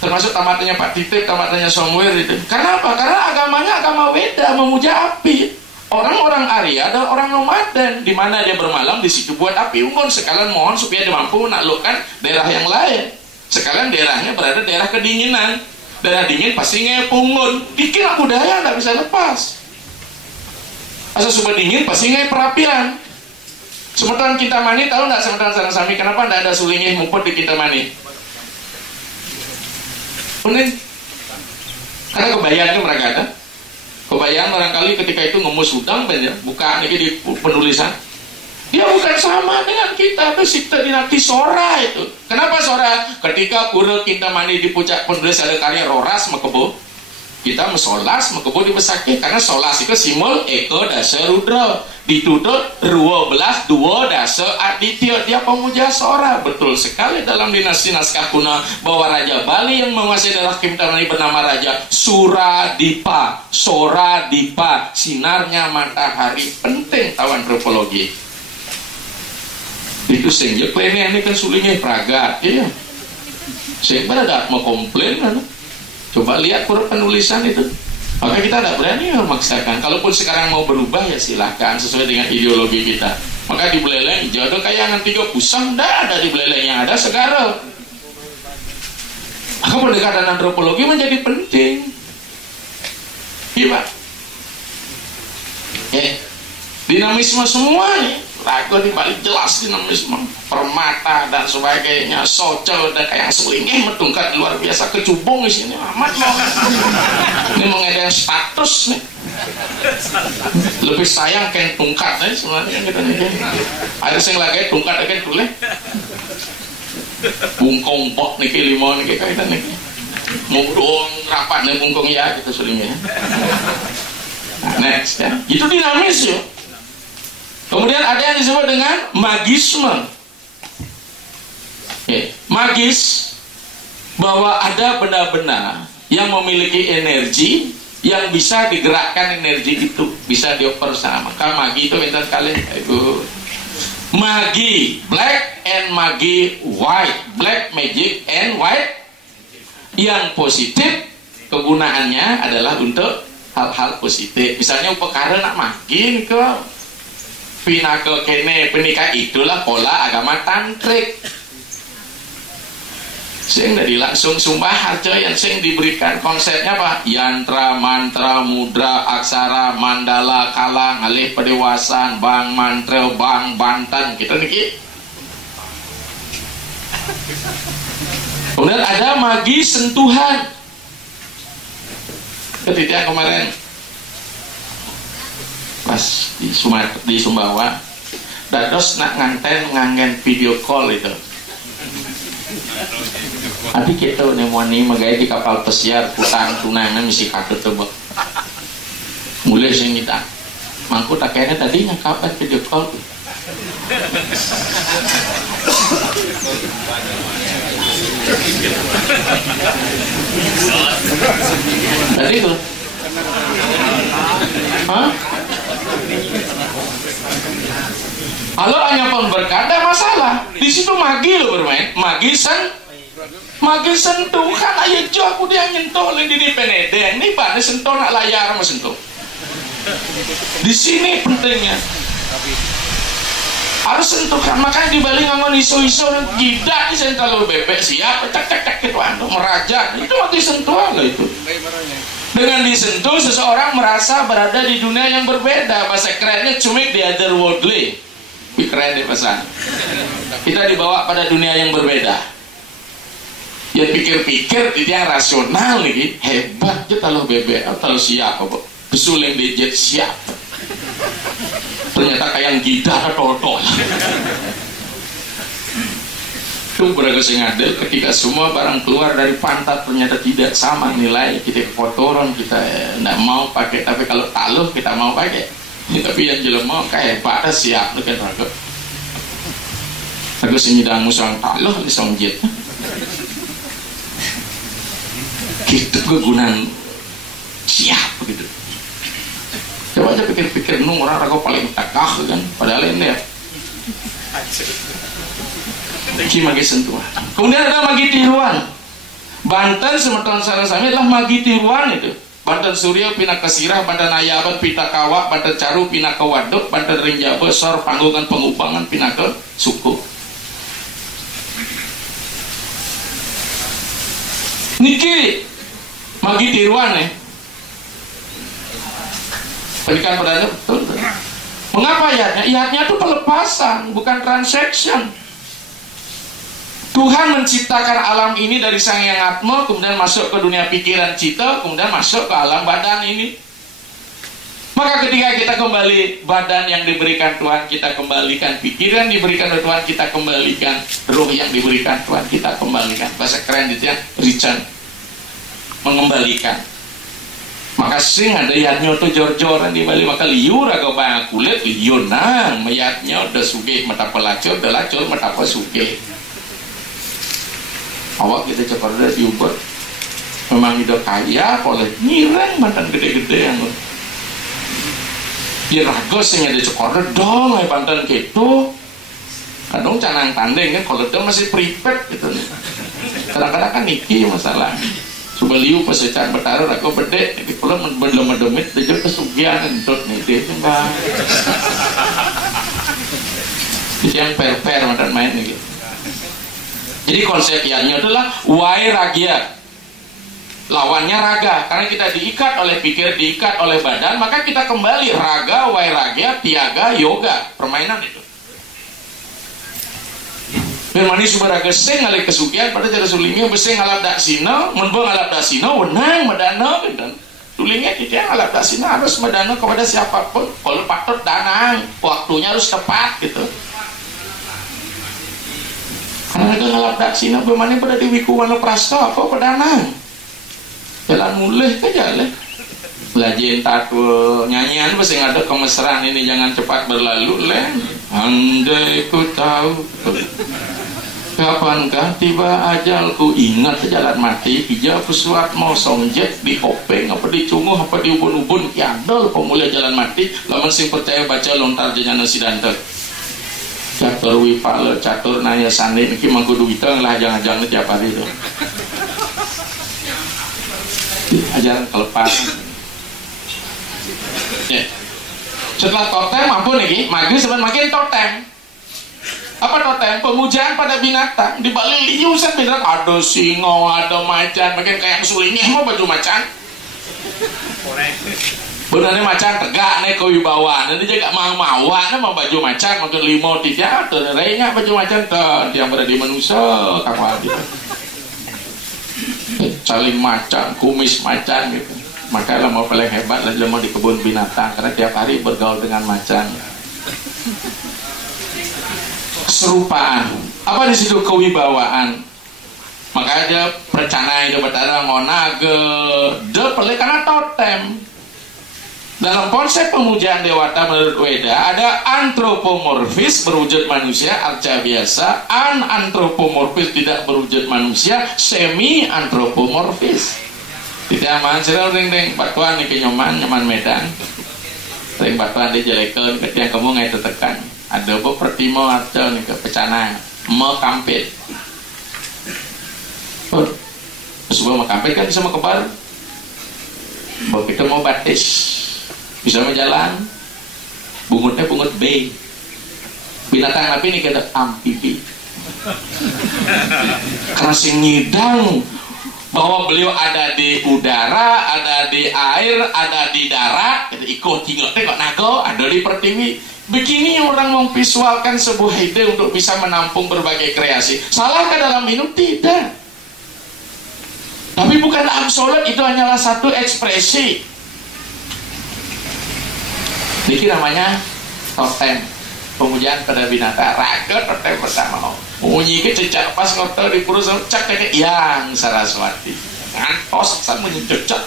Termasuk tamatnya Pak Titip, tamatnya Somewhere itu. Karena apa? Karena agamanya agama Weda memuja api. Orang-orang Arya dan orang nomaden di mana dia bermalam di situ buat api unggun sekalian mohon supaya dia mampu menaklukkan daerah yang lain. Sekalian daerahnya berada daerah kedinginan. Daerah dingin pasti ngepunggun. Dikira budaya nggak bisa lepas. Asal super dingin pasti perapian. Semetan Kintamani tahu nggak semetan Sarang Sami kenapa nggak ada sulingnya mumput di Kintamani? Unik. Karena kebayangnya mereka ada. Kebayang barangkali ketika itu ngemus hutang banyak buka lagi di penulisan. Dia bukan sama dengan kita itu Sipta Dinasti Sora itu. Kenapa Sora? Ketika Kura Kintamani di puncak penulis ada karya Roras Makebo, kita mesolas Makebo dibesaki karena solas itu simul Eko Dasa Rudra ditutup 12 Duo Dasa Aditya. Dia pemuja Sora. Betul sekali dalam dinasti naskah kuno bahwa Raja Bali yang menguasai daerah Kintamani bernama Raja Suradipa. Soradipa, sinarnya matahari. Penting tahu antropologi. Itu sehingga ini kan sulingnya Praga iya sehingga ada mau komplain kan? Coba lihat kurang penulisan itu maka kita tidak berani memaksakan. Kalaupun sekarang mau berubah ya silahkan sesuai dengan ideologi kita. Maka di Beleleng jodoh kayak nanti gue pusang tidak ada di Beleleng yang ada sekarang. Maka pendekatan antropologi menjadi penting. Gimana? Dinamisme semuanya raga di balik jelas dinamisme permata dan sebagainya socel dan kayak selingih metungkat luar biasa kecubung di sini amat loh. Ini mengedeng status nih lebih sayang kan tungkat sebenarnya kita nih ada yang lagi tungkat akan boleh bungkong pok nih limon nih kita nih mudung rapat nih bungkong ya kita selingih. Nah, next ya itu dinamis ya. Kemudian ada yang disebut dengan magisme. Magis bahwa ada benda-benda yang memiliki energi yang bisa digerakkan energi itu bisa dioper sama. Maka magi itu bentar kali itu magi black and magi white, black magic and white. Yang positif kegunaannya adalah untuk hal-hal positif. Misalnya upekara nak makin ke pinaka kene penikah, itulah pola agama tantrik. Sing dari langsung sumpah harja yang sing diberikan konsepnya apa? Yantra, mantra, mudra, aksara, mandala, kala, ngalih pedewasan, bang, mantra, bang, bantan, kita niki. Kemudian ada magi sentuhan. Ketika kemarin pas di Sumbawa, dados nak ngangen video call itu. Tapi kita nemoni magaya di kapal pesiar putang tunangan misi kakek tebak. Mulai sing kita mangku tak kayaknya tadinya kapan video call. Tadi tuh, hah? Kalau hanya pemberkat ada masalah. Di situ magi lo bermain, magi sentuhan aja jo aku dia nyentuh di penedeng. Ini pada sentuh nak layar mas sentuh. Di sini pentingnya. Harus sentuhkan, makanya dibalik ngangon iso-iso gidak ini kalau bebek siap cek gitu anu meraja itu mati sentuhan loh itu. Dengan disentuh seseorang merasa berada di dunia yang berbeda. Bahasa kerennya cumik the otherworldly. Keren deh pesan. Kita dibawa pada dunia yang berbeda. Ya pikir-pikir itu yang rasional nih, hebat ya kalau bebek atau siapa kok kesuling dijet siap. Ternyata kayak gitar totol. Itu beragam sengadil ketika semua barang keluar dari pantat ternyata tidak sama nilai. Kita kotoran kita tidak mau pakai, tapi kalau taluh kita mau pakai. Tapi yang jelas mau kayak pada siap dengan raga. Aku senyidang musang taluh di sonjet. Gitu kegunaan siap begitu. Coba aja pikir-pikir, orang raga paling takah kan, padahal ini ya. Ini magi sentuhan. Kemudian ada magi tiruan. Banten semeton sarasami adalah magi tiruan itu. Banten Surya pinaka sirah, Banten ayabat pitakawa, Banten caru pinaka waduk, Banten rinjaba sor panggungan pengupangan pinaka suku. Niki magi tiruan Pendidikan perdana betul. Mengapa ayatnya? Ayatnya itu pelepasan, bukan transaction. Tuhan menciptakan alam ini dari Sang Yang Atma, kemudian masuk ke dunia pikiran cita, kemudian masuk ke alam badan ini. Maka ketika kita kembali badan yang diberikan Tuhan, kita kembalikan pikiran diberikan oleh Tuhan, kita kembalikan roh yang diberikan Tuhan, kita kembalikan. Bahasa keren itu ya, return, mengembalikan. Maka sing ada yatnya tuh jor-joran di Bali, maka liur agak banyak kulit liur nang mayatnya udah sugih mata pelacur, udah lacur mata sugih. Awak kita cepat udah diubah. Memang hidup kaya, oleh nyireng mantan gede-gede yang dia ragos yang ada cokor dong, bantan gitu. Kadang canang tanding kan, kalau itu masih pripet gitu. Kadang-kadang kan niki masalah. Coba liu pas secara bertaruh aku bedek, tapi kalau belum mendemit, dia kesugihan entut nih dia cuma. Yang per-per mantan main nih. Jadi konsepnya adalah wai ragia, lawannya raga. Karena kita diikat oleh pikir, diikat oleh badan, maka kita kembali raga, wai ragia, tiaga, yoga, permainan itu. Firmani subaraga sing ngalih kesugihan pada cara sulingnya besing ngalap dak sino, menbong ngalap dak sino, wenang medana gitu. Sulingnya kita ngalap dak sino harus medana kepada siapapun. Kalau patut danang, waktunya harus tepat gitu. Karena mereka ngalap dak sino, bagaimana pada diwiku mana prasto apa pedanang. Jalan mulai ke jalan. Belajar takut nyanyian besing ada kemesraan ini jangan cepat berlalu len. Andai ku tahu kapankah tiba ajalku, ingat jalan mati hijau pesuat mau songjet di kopeng apa di cunguh apa di ubun-ubun kiadol pemulia jalan mati lamun sing percaya baca lontar jenana sidantek catur wipale catur naya sandi niki mangkudu kita lah jangan-jangan tiap hari itu ajaran kelepasan. Ya. Setelah totem ampun nih, maghrib sebenarnya makin totem. Apa totem? Pemujaan pada binatang. Di Bali liusan binatang, ada singo, ada macan, makin kayak sulingnya mau baju macan. Benernya macan tegak nih kewibawaan, nanti jaga mau-mauan mau baju macan, makin limo tiga, terengah baju macan yang berada di manusia, kamu ada. Saling macan, kumis macan gitu. Makanya mau paling hebat lah mau di kebun binatang karena tiap hari bergaul dengan macan. Keserupaan. Apa di situ kewibawaan? Makanya dia percana itu bertanda ngonaga, dia pelik karena totem. Dalam konsep pemujaan dewata menurut Weda ada antropomorfis berwujud manusia arca biasa, anantropomorfis tidak berwujud manusia, semi antropomorfis. Tidak aman serel ring batuan nih kenyoman nyaman medan. Ring batuan dijelekeun ketika kamu ngai tetekan. Ada pertimo arca nih ke pecana mau kampet. Sebuah mau kampet kan bisa mau kebar. Begitu mau batis bisa menjalan, bungutnya bungut B. Binatang api ini kata amfibi. Karena sing nyidang bahwa beliau ada di udara, ada di air, ada di darat, ikut tinggal kok nago, ada di pertiwi. Begini orang memvisualkan sebuah ide untuk bisa menampung berbagai kreasi. Salahkah dalam minum? Tidak. Tapi bukan absolut, itu hanyalah satu ekspresi. Ini namanya totem, pemujaan pada binatang. Raga totem pertama. Bunyi ke cecak pas ngotot di purus cak kayak yang Saraswati. Ngantos san menyecak.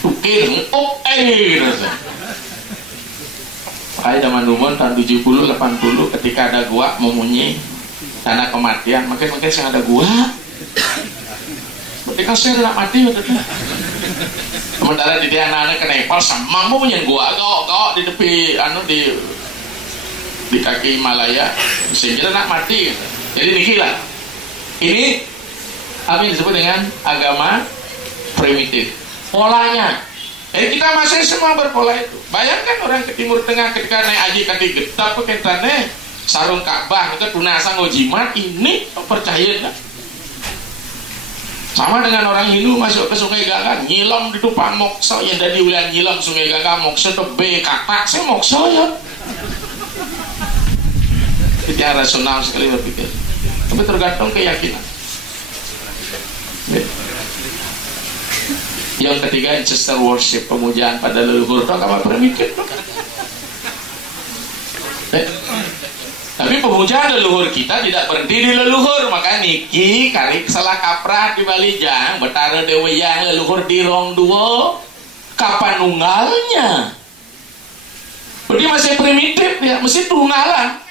Tukir Kayak zaman dulu tahun 70 80 ketika ada gua memunyi tanah kematian, makin sing ada gua. Ketika saya tidak mati sementara di dia anak-anak ke Nepal sama mau punya gua kok di tepi di kaki Himalaya sehingga nak mati gitu. Jadi nikilah ini apa yang disebut dengan agama primitif polanya. Kita masih semua berpola itu. Bayangkan orang ke Timur Tengah ketika naik aji kaki getap kentane sarung Ka'bah itu tunasa ngojimat ini percaya enggak? Sama dengan orang Hindu masuk ke Sungai Gangga, nyilam di depan moksa yang dari wilayah nyilam Sungai Gangga moksa itu B kata saya moksa ya. Itu yang rasional sekali berpikir. Tapi tergantung keyakinan. Yang ketiga ancestor worship, pemujaan pada leluhur. Itu agama primitif. Tapi pemujaan leluhur kita tidak berhenti di leluhur. Maka niki kari salah kaprah di Balijang betara deweyang leluhur di rong duo kapan nunggalnya. Berarti masih primitif ya, mesti tunggalan.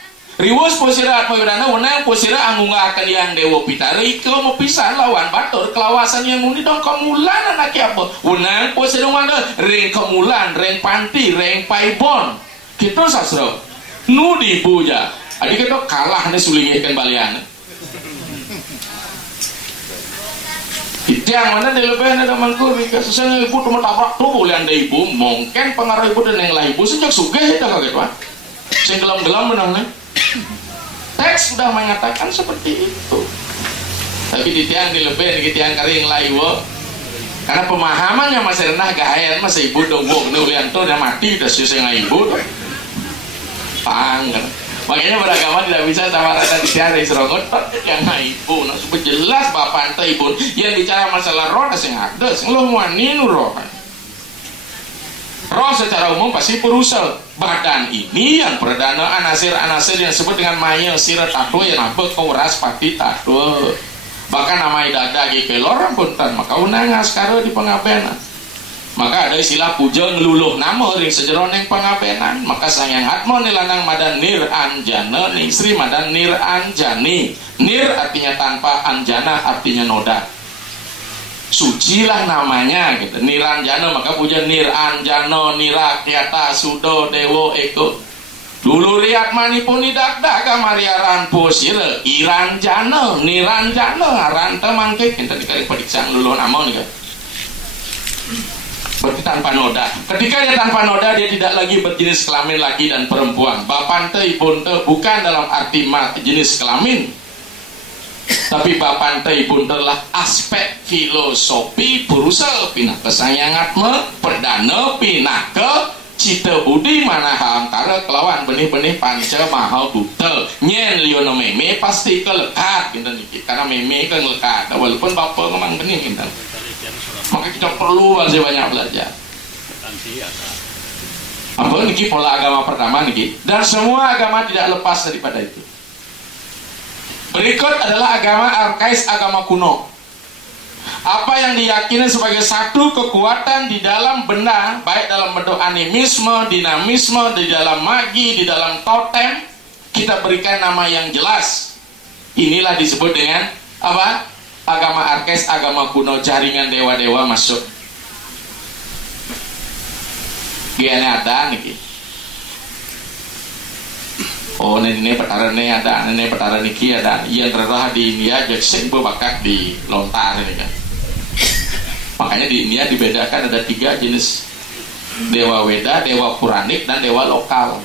Riwos posira atmayudana wenang posira anggunga akan yang dewa pitara iklo mau pisah lawan batur kelawasan yang undi dong kemulan anak apa wenang posira mana reng kemulan reng panti reng paibon kita sasro nu dibuja. Adik kita kalah nih sulingnya balian. Itu yang mana di lebih ada mangku bika sesungguhnya ibu cuma tabrak tuh boleh anda ibu mungkin pengaruh ibu dan yang lain ibu sejak sugih itu kaget pak. Sing gelam-gelam menang nih. Teks sudah mengatakan seperti itu. Tapi di tiang di lebih di tiang kering lain karena pemahamannya masih rendah gaya masih ibu dong nulianto dan mati udah selesai ibu. Pangger. Makanya beragama tidak bisa sama rata dicari serogot yang ibu. Nah, supaya jelas bapak ente ibu yang bicara masalah roh sing ada, lo mau ninu roh. Roh secara umum pasti perusel. Badan ini yang perdana anasir-anasir yang disebut dengan maya sira tatwa yang nampak keuras pati tatwa. Bahkan nama dada gikelor punten maka unangas karo di pengabenan. Maka ada istilah puja ngeluluh nama ring sejeron yang pengabenan. Maka sayang atmo nilanang madan nir anjana ning Sri madan nir anjani. Nir artinya tanpa, anjana artinya noda. Sucilah namanya gitu. Niranjana maka puja nir anjana nirakyata sudo dewo eko. Dulu lihat manipun idak kamari aran posire iran jana niran jana aran temangke kita dikali pediksang lulun amon ya. Berarti tanpa noda. Ketika dia tanpa noda, dia tidak lagi berjenis kelamin laki dan perempuan. Bapante ibunte bukan dalam arti jenis kelamin, tapi bapante ibunte lah aspek filosofi purusa pinah kesayangat perdana pinah ke cita budi mana antara kelawan benih-benih panca mahal buta nyen liono meme pasti kelekat kita nih karena meme kan lekat walaupun bapak memang benih kita. Maka kita perlu masih banyak belajar. Apa niki pola agama pertama niki, dan semua agama tidak lepas daripada itu. Berikut adalah agama arkais, agama kuno. Apa yang diyakini sebagai satu kekuatan di dalam benda, baik dalam bentuk animisme, dinamisme, di dalam magi, di dalam totem, kita berikan nama yang jelas. Inilah disebut dengan apa? Agama arkais, agama kuno, jaringan dewa-dewa masuk. Gini ada nih. Oh, ini perkara ini ada, ini perkara niki ada. Yang terletak di India, jadi berbakat di lontar ini kan. Makanya di India dibedakan ada 3 jenis dewa Weda, dewa Puranik, dan dewa lokal.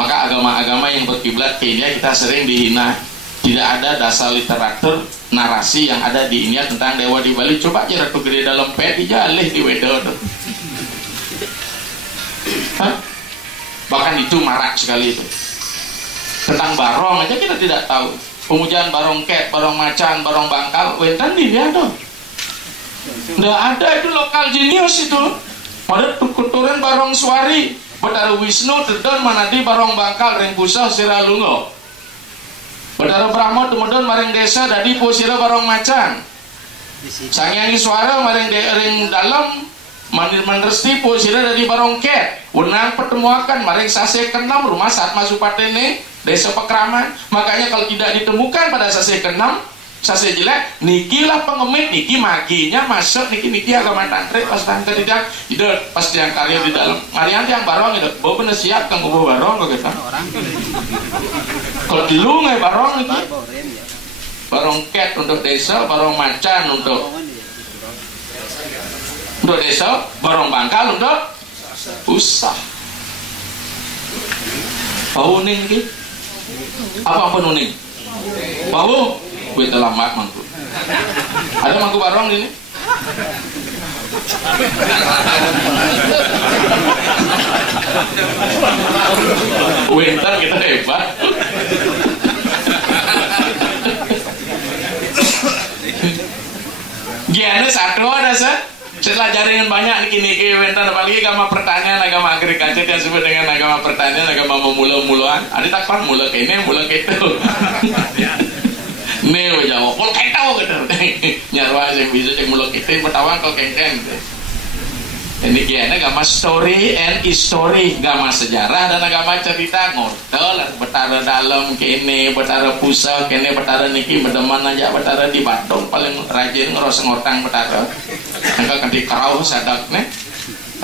Maka agama-agama yang berkiblat ke India kita sering dihina. Tidak ada dasar literatur narasi yang ada di India tentang dewa di Bali. Coba aja Ratu Gede dalam pet dijalih di Weda. Bahkan itu marak sekali itu. Tentang barong aja kita tidak tahu. Pemujaan barong ket, barong macan, barong bangkal, wenten di dia tuh. Nggak ada itu lokal jenius itu. Pada tukuturan barong suari, Betara Wisnu tedon manadi barong bangkal ring pusah siralungo. Betara Brahma temudon maring desa dadi posira barong macan. Sangyangi suara maring ring dalam mandir-mandirsti posira dadi barong ket. Unang pertemuakan maring sase kenam rumah saat masuk patene desa Pekraman. Makanya kalau tidak ditemukan pada sase kenam, sase jelek, nikilah pengemit, niki maginya masuk, niki agama tantri pas tantri tidak, itu pas yang karya di dalam. Marian yang barong itu, bawa bener siap kang bawa barong kok kita. Kalau dulu nggak barong niki, barong ket untuk desa, barong macan untuk desa, barong bangkal untuk usah. Bau ning niki, apa uning? Bau. Gue terlambat mangku. Ada mangku barong ini? Winter kita hebat. Gimana satu ada sih? Setelah jaringan banyak niki winter apalagi agama pertanian, agama agrikultur yang disebut dengan agama pertanian, agama memula-mulaan. Ada takkan mula ke ini, mula ke itu. Nih jawab, kalau kayak tahu gitu, nyarwa yang bisa cek mulut kita bertawan kalau kayak ini gimana agama story and history, agama sejarah dan agama cerita ngotel, betara dalam kene, betara pusat kene, betara niki berdeman aja, betara di Bandung paling rajin ngeros ngortang betara, angka kanti kau sadak nih.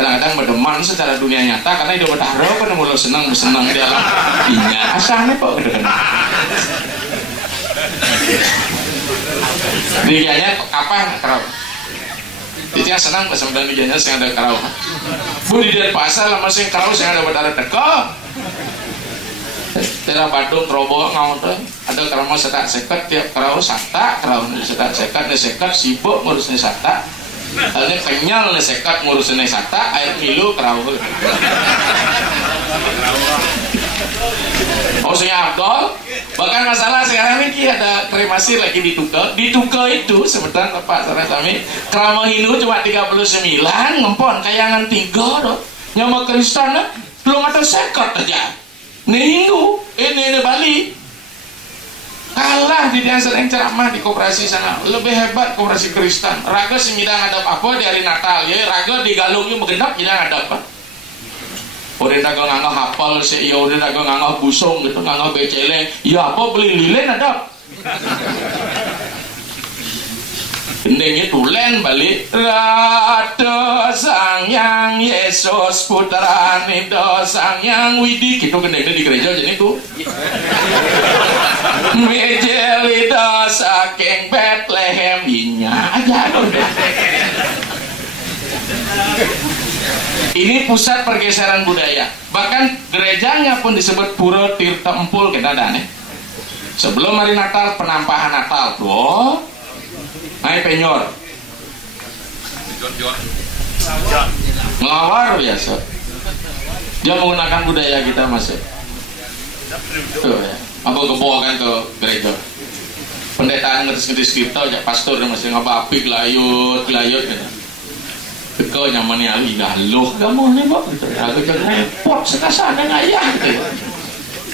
Kadang-kadang berdeman secara dunia nyata karena itu betara pada mulu senang di dalam dunia asalnya kok gitu kan. Dijanya apa kerau? Dijanya senang pas sampai dijanya saya ada kerau. Bu di pasar lama saya kerau saya ada betara teko. Tera Bandung robo ngau tuh ada kerau setak sekat tiap kerau sata kerau setak sekat nih sekat sibuk ngurusnya sata. Halnya kenyal nih sekat ngurusnya sata air milu kerau. Oh saya Abdul. Bahkan masalah sekarang ini ada kremasi lagi di Tuka. Di Tuka itu sebentar Pak Sarah kami kerama Hindu cuma 39 ngempon kayangan 3 doh. Nyama Kristen belum ada sekat aja. Hindu ini Bali kalah di dia sering ceramah di koperasi sana. Lebih hebat koperasi Kristen. Raga semidang ada apa di hari Natal ya. Raga di galungnya begendap tidak ada apa. Orang dagang nganggah hafal sih, ya orang dagang nganggah busung gitu, nganggah beceleng. Ya apa beli lilin ada? Gendingnya tulen balik Rado Sang Yang Yesus Putra Nido Sang Yang Widi gitu gendingnya di gereja jadi itu Mijelido saking Bethlehem inya aja ini pusat pergeseran budaya. Bahkan gerejanya pun disebut Pura Tirta Empul kita ada nih. Sebelum hari Natal penampahan Natal tuh naik penyor ngelawar biasa dia menggunakan budaya kita masuk tuh ya apa kebawa kan ke gereja pendetaan ngetis kita aja pastor masih ngapapi gelayut gitu kau nyamannya ali galuh kamu nih pak gitu aku jangan repot sekasana ngayah gitu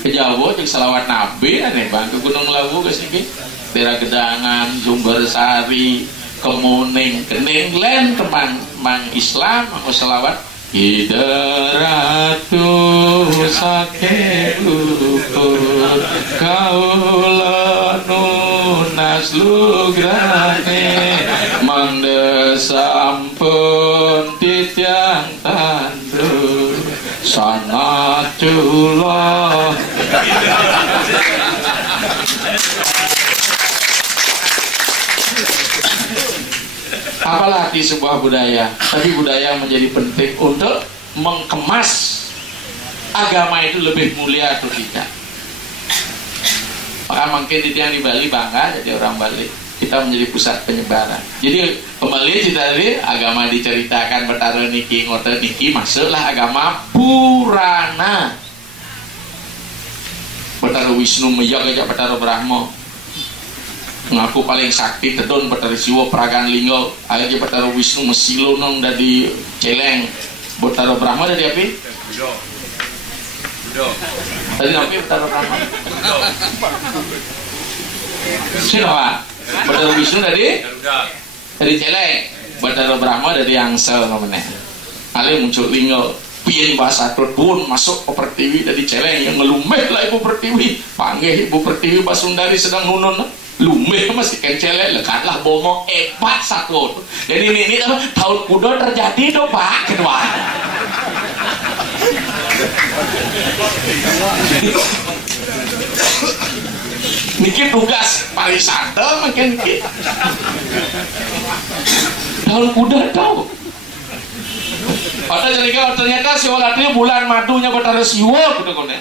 ke Jawa di selawat nabi aneh bang ke Gunung Lawu ke sini daerah Gedangan, Sumber Sari, Kemuning, Kening, Len, Kemang, Mang Islam, Mang selawat. Hideratu sake ukur kaula nunas lugrane mendesampun titiang tandu sanatullah. Apalagi sebuah budaya, tapi budaya menjadi penting untuk mengemas agama itu lebih mulia atau tidak. Maka mungkin di Bali bangga jadi orang Bali, kita menjadi pusat penyebaran. Jadi kembali cerita tadi agama diceritakan Betara niki ngoten niki masuklah agama Purana. Betara Wisnu Meyak aja Betara Brahma. Ngaku paling sakti tedon Betara Siwa Peragan Linggo aja Betara Wisnu Mesilo nong dari Celeng Betara Brahma dari api tadi api Betara Brahma siapa Betara Wisnu dari Celeng Betara Brahma dari Angsel namanya ale muncul Linggo pian bahasa pun masuk ke Pertiwi dari Celeng yang ngelumeh lah Ibu Pertiwi panggil Ibu Pertiwi Basundari sedang nunun lumeh masih kencelek lekatlah bomo epat satu jadi ini tahun kuda terjadi do pak kedua niki tugas pariwisata makin kita tahun kuda tau ternyata si walatnya bulan madunya Betara Siwa gitu kan ya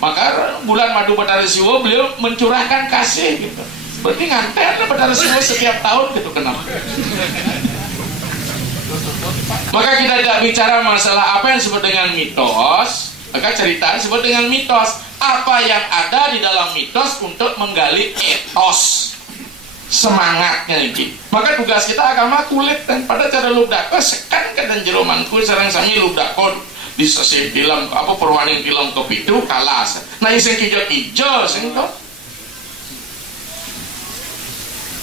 maka bulan madu Betara Siwa beliau mencurahkan kasih gitu berarti nganten Betara Siwa setiap tahun gitu kenapa maka kita tidak bicara masalah apa yang disebut dengan mitos maka cerita disebut dengan mitos apa yang ada di dalam mitos untuk menggali etos semangatnya ini maka tugas kita agama kulit dan pada cara lubdako sekan ke dan jero mangku sareng sami lubdako di sesi film apa perwaning film kopi itu kalas nah yang hijau sing to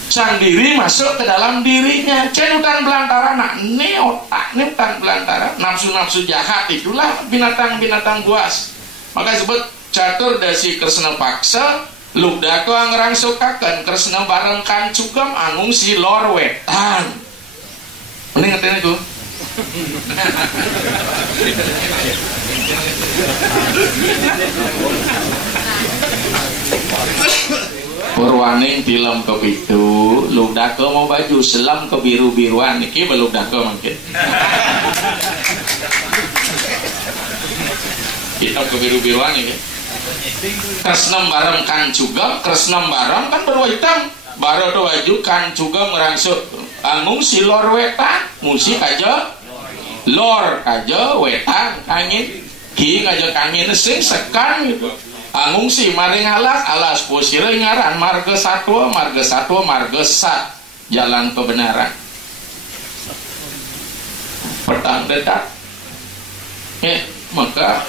sang diri masuk ke dalam dirinya cenutan belantara nak ini otak ini hutan belantara nafsu-nafsu jahat itulah binatang-binatang buas maka disebut catur dasi kresna paksa lubdako angrang sukakan kresna bareng kan cugam anung si lor wetan mending ngertiin itu Purwaning film kepitu lubdako mau baju selam kebiru-biruan iki belubdako mungkin hitam kebiru-biruan ini kresnem bareng kan juga kresnem bareng kan berwarna hitam baru tuh baju kan juga merangsuk angung si lor wetan musik aja lor aja wetan angin ki aja angin sing sekan gitu angung si maring alas pusire ngaran marga satwa marga sat jalan kebenaran petang dedak maka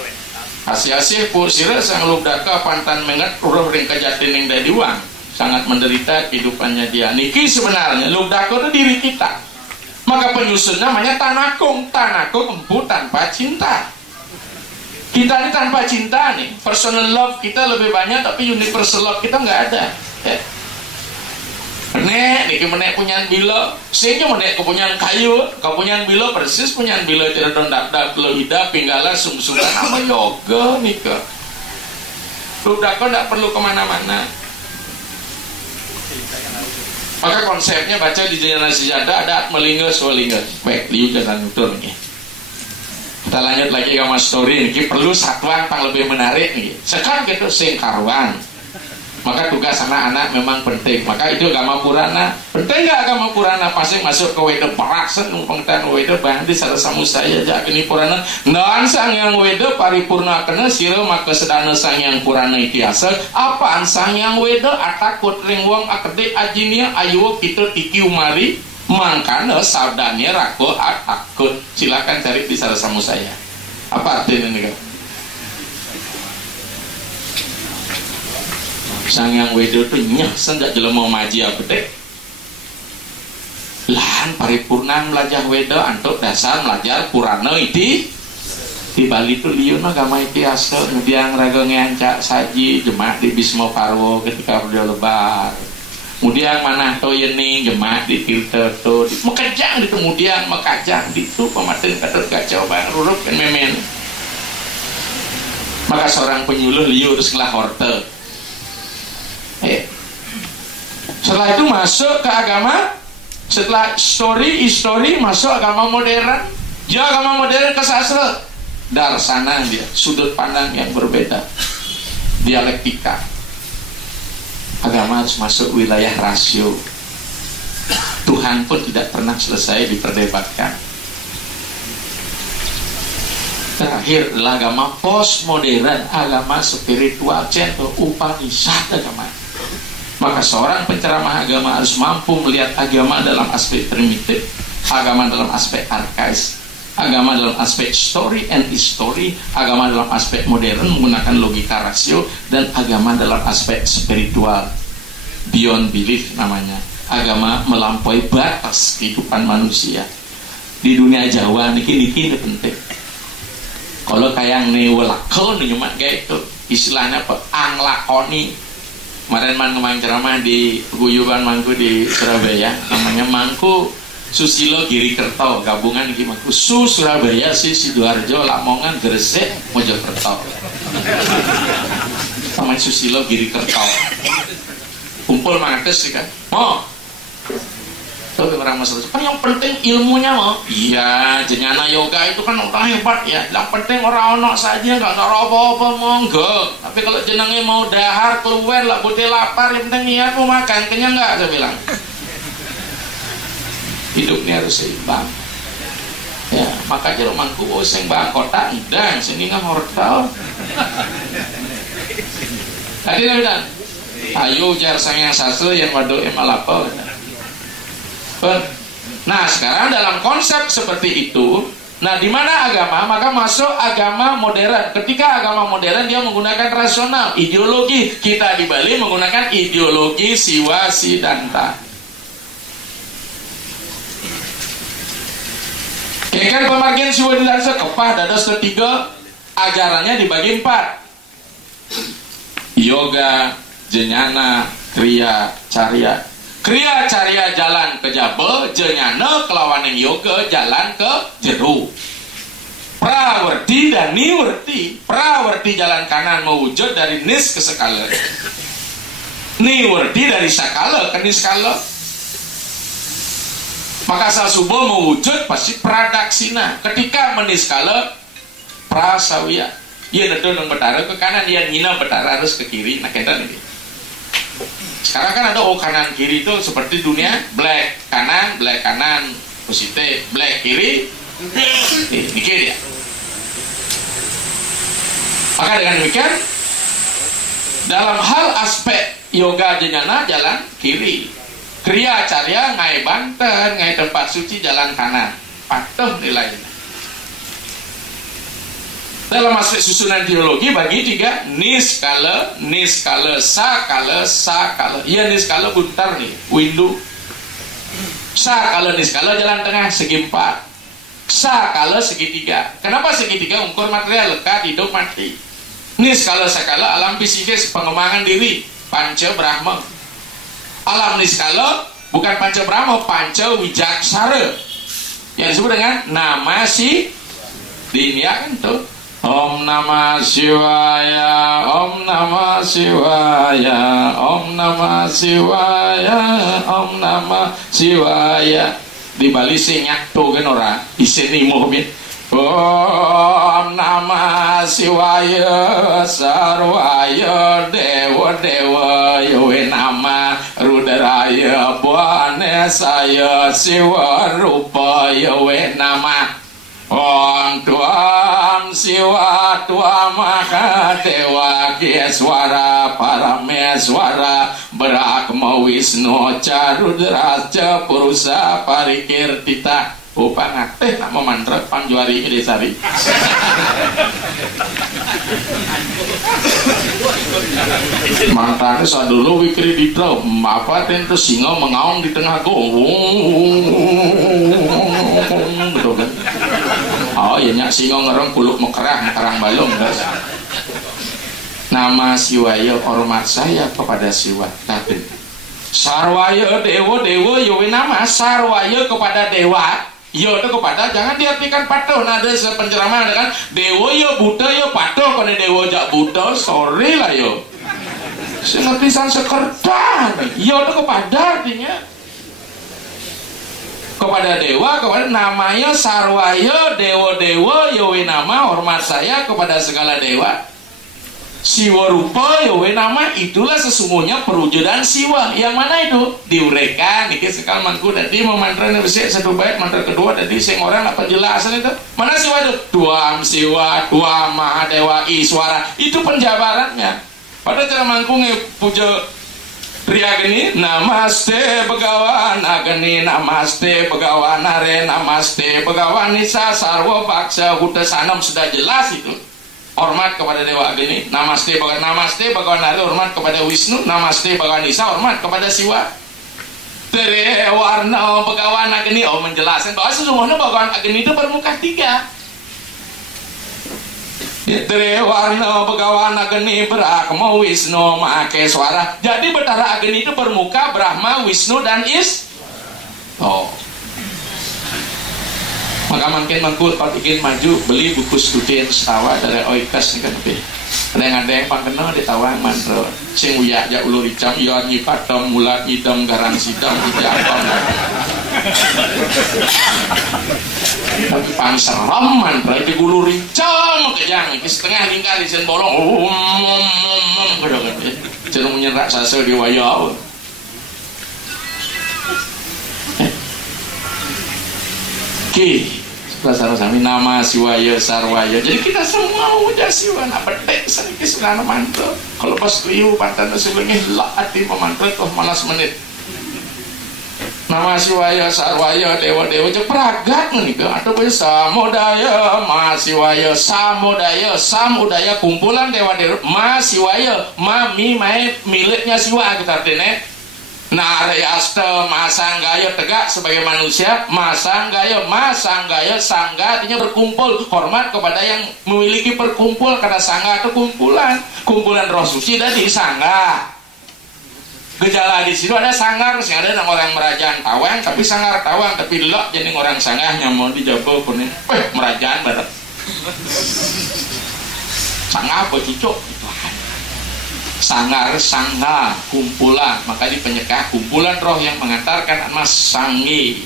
asih-asih pusire sang lubdaka pantan menget urang ring kajatining dadiwang sangat menderita kehidupannya dia niki sebenarnya lubdaka itu diri kita maka penyusun namanya tanakung empu tanpa cinta kita ini tanpa cinta nih personal love kita lebih banyak tapi universal love kita nggak ada ya. Menek niki menek punyaan bila, sehingga menek kepunyaan kayu, kepunyaan bila persis punyaan bila tidak dap lo hidup pinggala sungsungan sama yoga nika. Budak kau tidak perlu kemana-mana. Maka konsepnya baca di Jana Sejadah ada melingga swalingga. Baik, liu jangan nutur nih. Kita lanjut lagi ke mas story ini perlu satuan yang lebih menarik nih. Sekarang gitu sing karuan. Maka tugas anak-anak memang penting. Maka itu agama Purana. Penting nggak agama Purana? Pasti masuk ke weda paraksen pengetahuan weda bandi salah samu saya aja ini Purana. Dan sang yang weda paripurna kena siro maka sedana sang yang Purana itiasa. Apaan sang yang weda atakut ring wong akede ajinia ayo kita tiki umari. Mangkana sabdanya rago atakut. Silakan cari di salah samu saya. Apa artinya ini kan? Sang yang wedo tuh nyah sendak jelema maji apa deh? Lahan paripurna belajar wedo antuk dasar belajar Purana itu di Bali tuh liun agama itu asal kemudian raga ngancak saji jemaat di Bismo Parwo ketika beliau lebar. Kemudian mana to yeni jemaat di Tirta to mekajang di kemudian mekajang di tu pematen kata kacau bang rurup kan memen. Maka seorang penyuluh liur setelah hortel. Setelah itu masuk ke agama, setelah history masuk agama modern. Ya agama modern ke sastra. Darsana dia, sudut pandang yang berbeda, dialektika. Agama harus masuk wilayah rasio. Tuhan pun tidak pernah selesai diperdebatkan. Terakhir adalah agama postmodern, agama spiritual, centro Upanishad agama. Maka seorang penceramah agama harus mampu melihat agama dalam aspek primitif, agama dalam aspek arkais, agama dalam aspek story and history, agama dalam aspek modern menggunakan logika rasio, dan agama dalam aspek spiritual beyond belief namanya. Agama melampaui batas kehidupan manusia. Di dunia Jawa niki penting. Kalau kayak nih welakon nih cuma kayak itu istilahnya apa? Anglakoni. Kemarin kemarin ceramah di Guyuban Mangku di Surabaya, namanya Mangku Susilo Girikerto, gabungan iki Mangku Surabaya Sidoarjo Lamongan Gresik Mojokerto. Namanya Susilo Girikerto. Kumpul mangates sih kan. Oh. Tuh orang masalah. Kan yang penting ilmunya mau. Iya, Jnana Yoga itu kan orang hebat ya. Yang penting orang ono saja nggak naro apa-apa monggo. Tapi kalau jenenge mau dahar keluar lah bude lapar, yang penting niat mau makan, kenyang nggak saya bilang. Hidup ini harus seimbang. Ya, makanya rumahku sing bang kota ndang sini nggak mortal. Tadi kan. Ayo jar sang yang sastra yang wado emalapa. Nah sekarang dalam konsep seperti itu, nah di mana agama maka masuk agama modern. Ketika agama modern dia menggunakan rasional, ideologi. Kita di Bali menggunakan ideologi Siwa Siddhanta. Kan pemargian Siwa Siddhanta kepah dados ketiga, ajarannya dibagi 4. Yoga, Jnana, Kriya, Carya. Kriya Carya jalan ke Jabal, Jnana kelawaning yoga jalan ke Jeru. Prawerti dan Niwerti. Prawerti jalan kanan mewujud dari Nis ke Sakala. Niwerti dari Sakala ke Niskala. Maka sasubo mewujud pasti pradaksina. Ketika meniskala prasawiya. Ia nedo nang betara ke kanan, ia nyina betara harus ke kiri. Nah kita nih. Sekarang kan ada kanan kiri itu seperti dunia black kanan positif, black kiri dikit ya. Maka dengan demikian dalam hal aspek yoga Jnana jalan kiri, Kriya Carya ngai Banten, ngai tempat suci jalan kanan, patuh nilainya. Dalam aspek susunan teologi bagi 3, niskala, sakala. Iya niskala buntar nih, windu. Sakala niskala jalan tengah segi 4. Sakala segitiga. Kenapa segitiga? Ukur material lekat hidup mati. Niskala sakala alam psikis pengembangan diri, panca brahma. alam niskala bukan panca brahma, panca wijaksara yang disebut dengan nama si dinia kan tuh. Om Namah Shivaya, Om Namah Shivaya, Om Namah Shivaya, Om Namah Shivaya. Di Bali sing nyakto kan ora isine muhmin. Om Namah Shivaya sarwaya dewa dewa yowe nama rudraya bane saya siwa rupa yowe nama. Om Tuam Siwa Tua Mahadewa Geswara Parameswara Brahma Wisnu Carudraja Purusa Parikirtita Upang teh nama mantra Panjuari Desari. Mantranya saat dulu Wikri Diplo apa tentu singa mengaung di tengah gong betul kan? Oh iya nyak singa ngereng puluk mekerang balung guys. Nama Siwaya hormat saya kepada Siwa tapi Sarwaya dewa dewa yowe nama Sarwaya kepada dewa. Yo itu kepada jangan diartikan patuh. Nah ada penceramah kan dewa yo buta yo patuh pada dewa jak buta sorry lah yo. Sengertisan sekerta. Yo itu kepada artinya kepada dewa kepada namanya sarwaya dewa dewa yowe nama hormat saya kepada segala dewa. Siwa rupa yowe nama itulah sesungguhnya perwujudan siwa. Yang mana itu diuraikan niki sekal manku tadi mau mantra bersih satu bait mantra kedua tadi sing orang apa penjelasan itu mana siwa itu tuam siwa tuam mahadewa iswara itu penjabarannya pada cara mangku puja pria geni namaste begawan ageni namaste begawan are namaste begawan nisa sarwa baksa huta sanam sudah jelas itu. Hormat kepada Dewa Agni, namaste bagawan nari, hormat kepada Wisnu, namaste bagawan Isa, hormat kepada Siwa. Tere warna bagawan Agni, oh menjelaskan bahwa sesungguhnya bagawan Agni itu bermuka tiga. Tere warna bagawan Agni Brahma Wisnu Maheswara. Jadi Betara Agni itu bermuka Brahma, Wisnu dan Is. Oh. Maka makin mangkul patikin maju beli buku studi setawa dari Oikas nih kan ada yang pangkena ditawang mantra sing uyak ja ulur icam iya nyipatom mulat idam garang sidam dijapam tapi pangseram mantra itu ulur icam kejang iki setengah lingkar isen bolong gitu kan cenung menyerak sasa di wayau. Sami nama Siwaya Sarwaya. Jadi kita semua udah Siwa nak petek sedikit selana mantra. Kalau pas liu pantan sebelumnya hati pemantra toh malas menit. Nama Siwaya Sarwaya dewa dewa cepragat nih atau samudaya ma Siwaya samudaya samudaya kumpulan dewa dewa ma Siwaya ma mi mae miliknya Siwa kita artinya. Narayasta masanggaya tegak sebagai manusia masanggaya sangga artinya berkumpul hormat kepada yang memiliki perkumpul karena sangga itu kumpulan roh suci dan di sangga gejala di situ ada sanggar sih ada orang merajaan tawang tapi sanggar tawang tapi lok jadi orang sanggahnya mau dijawab kuning merajaan barat sangga apa cucuk sangar sangga kumpulan maka di penyekah kumpulan roh yang mengantarkan mas sanggi.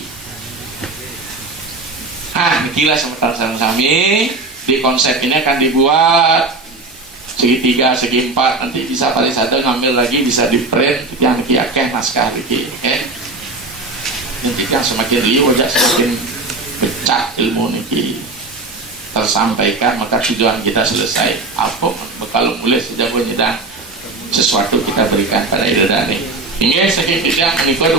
Gila sementara sami di konsep ini akan dibuat segi 3 segi 4 nanti bisa paling satu ngambil lagi bisa di print yang kiakeh naskah lagi nanti kan semakin liu aja semakin pecah ilmu niki tersampaikan maka tujuan kita selesai apa kalau mulai sejak nyedang sesuatu kita berikan pada idadani. Hingga sekian tidak menikah